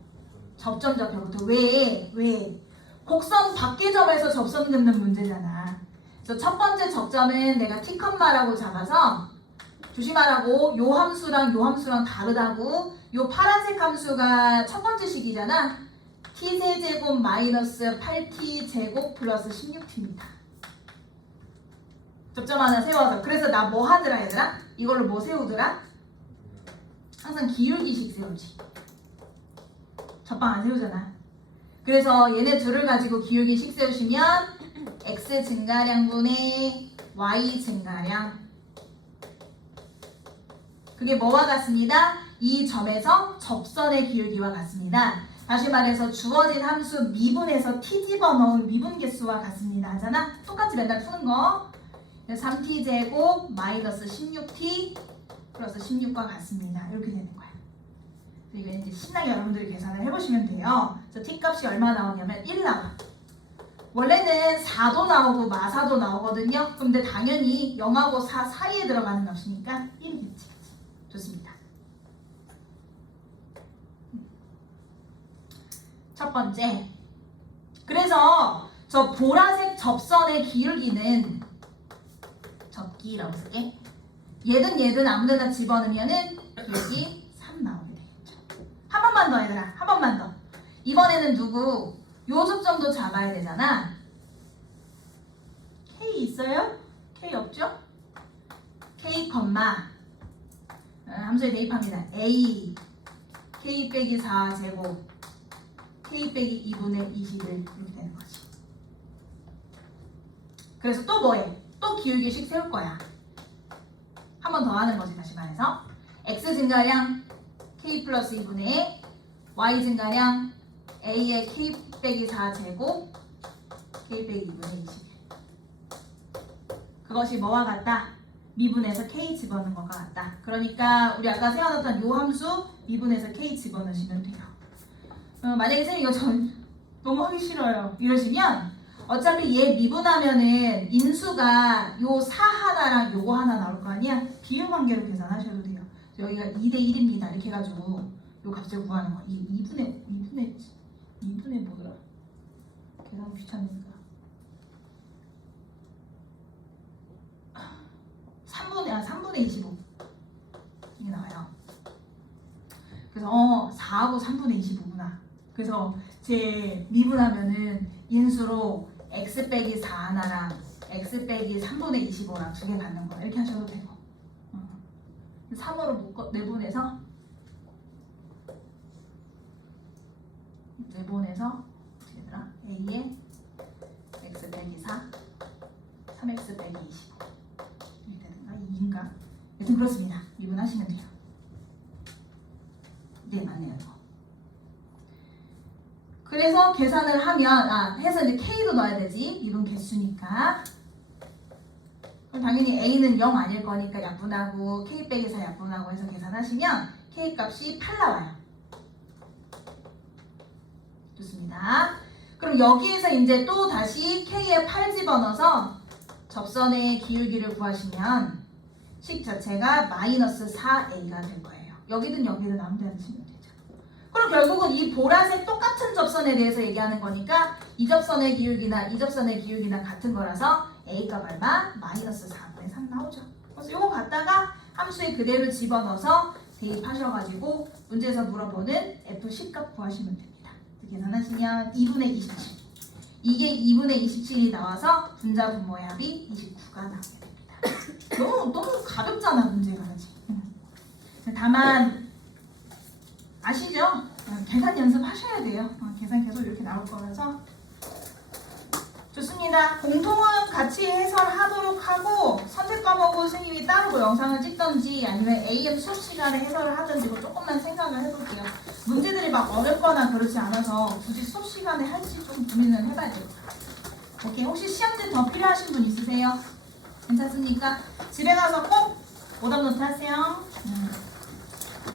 접점 좌표부터. 왜? 곡선 밖계점에서 접선 긋는 문제잖아. 그래서 첫 번째 접점은 내가 T, 라고 잡아서 조심하라고. 요 함수랑 다르다고. 요 파란색 함수가 첫 번째 식이잖아. T 세제곱 마이너스 8T 제곱 플러스 16T입니다. 접점 하나 세워서. 그래서 나 뭐 하더라 얘들아? 이걸로 뭐 세우더라? 항상 기울기식 세우지. 접방 안 세우잖아. 그래서 얘네 둘을 가지고 기울기식 세우시면 x 증가량분의 y 증가량. 그게 뭐와 같습니다? 이 점에서 접선의 기울기와 같습니다. 다시 말해서 주어진 함수 미분에서 t 집어넣은 미분 개수와 같습니다. 하잖아? 똑같이 맨날 푸는 거. 3t 제곱 마이너스 16t 플러스 16과 같습니다. 이렇게 되는 거야. 이거 이제 신나게 여러분들이 계산을 해보시면 돼요. 그래서 t 값이 얼마 나오냐면 1 나와. 원래는 4도 나오고 마사도 나오거든요. 근데 당연히 0하고 4 사이에 들어가는 값이니까 1이겠지. 좋습니다. 첫 번째. 그래서 저 보라색 접선의 기울기는 접기라고 쓸게. 얘든 아무데나 집어넣으면은 여기 3 나오게 되겠죠. 한 번만 더 얘들아. 한 번만 더. 이번에는 누구? 요 접점도 잡아야 되잖아. K 있어요? K 없죠? K, 함수에 대입합니다. A K 빼기 4 제곱 K 빼기 2분의 21 이렇게 되는 거지. 그래서 또 뭐해? 또 기울기식 세울 거야. 한 번 더 하는 거지. 다시 말해서 X 증가량 K 플러스 2분의 Y 증가량 A의 K 빼기 4 제곱 K 빼기 2분의 21 그것이 뭐와 같다? 미분에서 K 집어넣는 것과 같다. 그러니까 우리 아까 세워놨던 요 함수 미분에서 K 집어넣으시면 돼요. 만약에 선생님 이거 전 너무 하기 싫어요 이러시면 어차피 얘 미분하면은 인수가 요 4 하나랑 요거 하나 나올 거 아니야? 비율관계로 계산하셔도 돼요. 여기가 2대 1입니다 이렇게 해가지고 요 값을 구하는 거. 이게 2분의 뭐더라? 계산 귀찮으니까 3분의 25 이게 나와요. 그래서 4하고 3분의 25구나. 그래서 제 미분하면은 인수로 x 빼기 4 하나랑 x 빼기 3분의 25랑 두 개 받는 거 이렇게 하셔도 되고 3으로 내보내서 어떻게 되더라? a에 x 빼기 4 3x 빼기 25 이렇게 되는가? 2인가? 여튼 그렇습니다. 미분하시면 돼요. 네 맞네요 이거. 그래서 계산을 하면 해서 이제 K도 넣어야 되지. 미분 개수니까. 그럼 당연히 A는 0 아닐 거니까 약분하고 K 빼기 4 약분하고 해서 계산하시면 K 값이 8 나와요. 좋습니다. 그럼 여기에서 이제 또 다시 K에 8 집어넣어서 접선의 기울기를 구하시면 식 자체가 마이너스 4A가 될 거예요. 여기든 여기든 아무 데나 치면 되죠. 그럼 결국은 이 보라색 똑같은 접선에 대해서 얘기하는 거니까 이 접선의 기울기나 이 접선의 기울기나 같은 거라서 A값 얼마? 마이너스 4분의 3 나오죠. 그래서 이거 갖다가 함수에 그대로 집어넣어서 대입하셔가지고 문제에서 물어보는 F10 값 구하시면 됩니다. 계산하시면 2분의 27 이게 2분의 27이 나와서 분자 분모의 합이 29가 나오게 됩니다. 너무 가볍잖아 문제가. 그렇지? 다만 아시죠? 계산 연습하셔야 돼요. 계산 계속 이렇게 나올 거라서 좋습니다. 공통은 같이 해설하도록 하고 선택 과목은 선생님이 따로 뭐 영상을 찍던지 아니면 AM 수업 시간에 해설을 하든지 뭐 조금만 생각을 해볼게요. 문제들이 막 어렵거나 그렇지 않아서 굳이 수업 시간에 할지 좀 고민을 해봐야 돼요. 오케이. 혹시 시험지 더 필요하신 분 있으세요? 괜찮습니까? 집에 가서 꼭 오답 노트 하세요.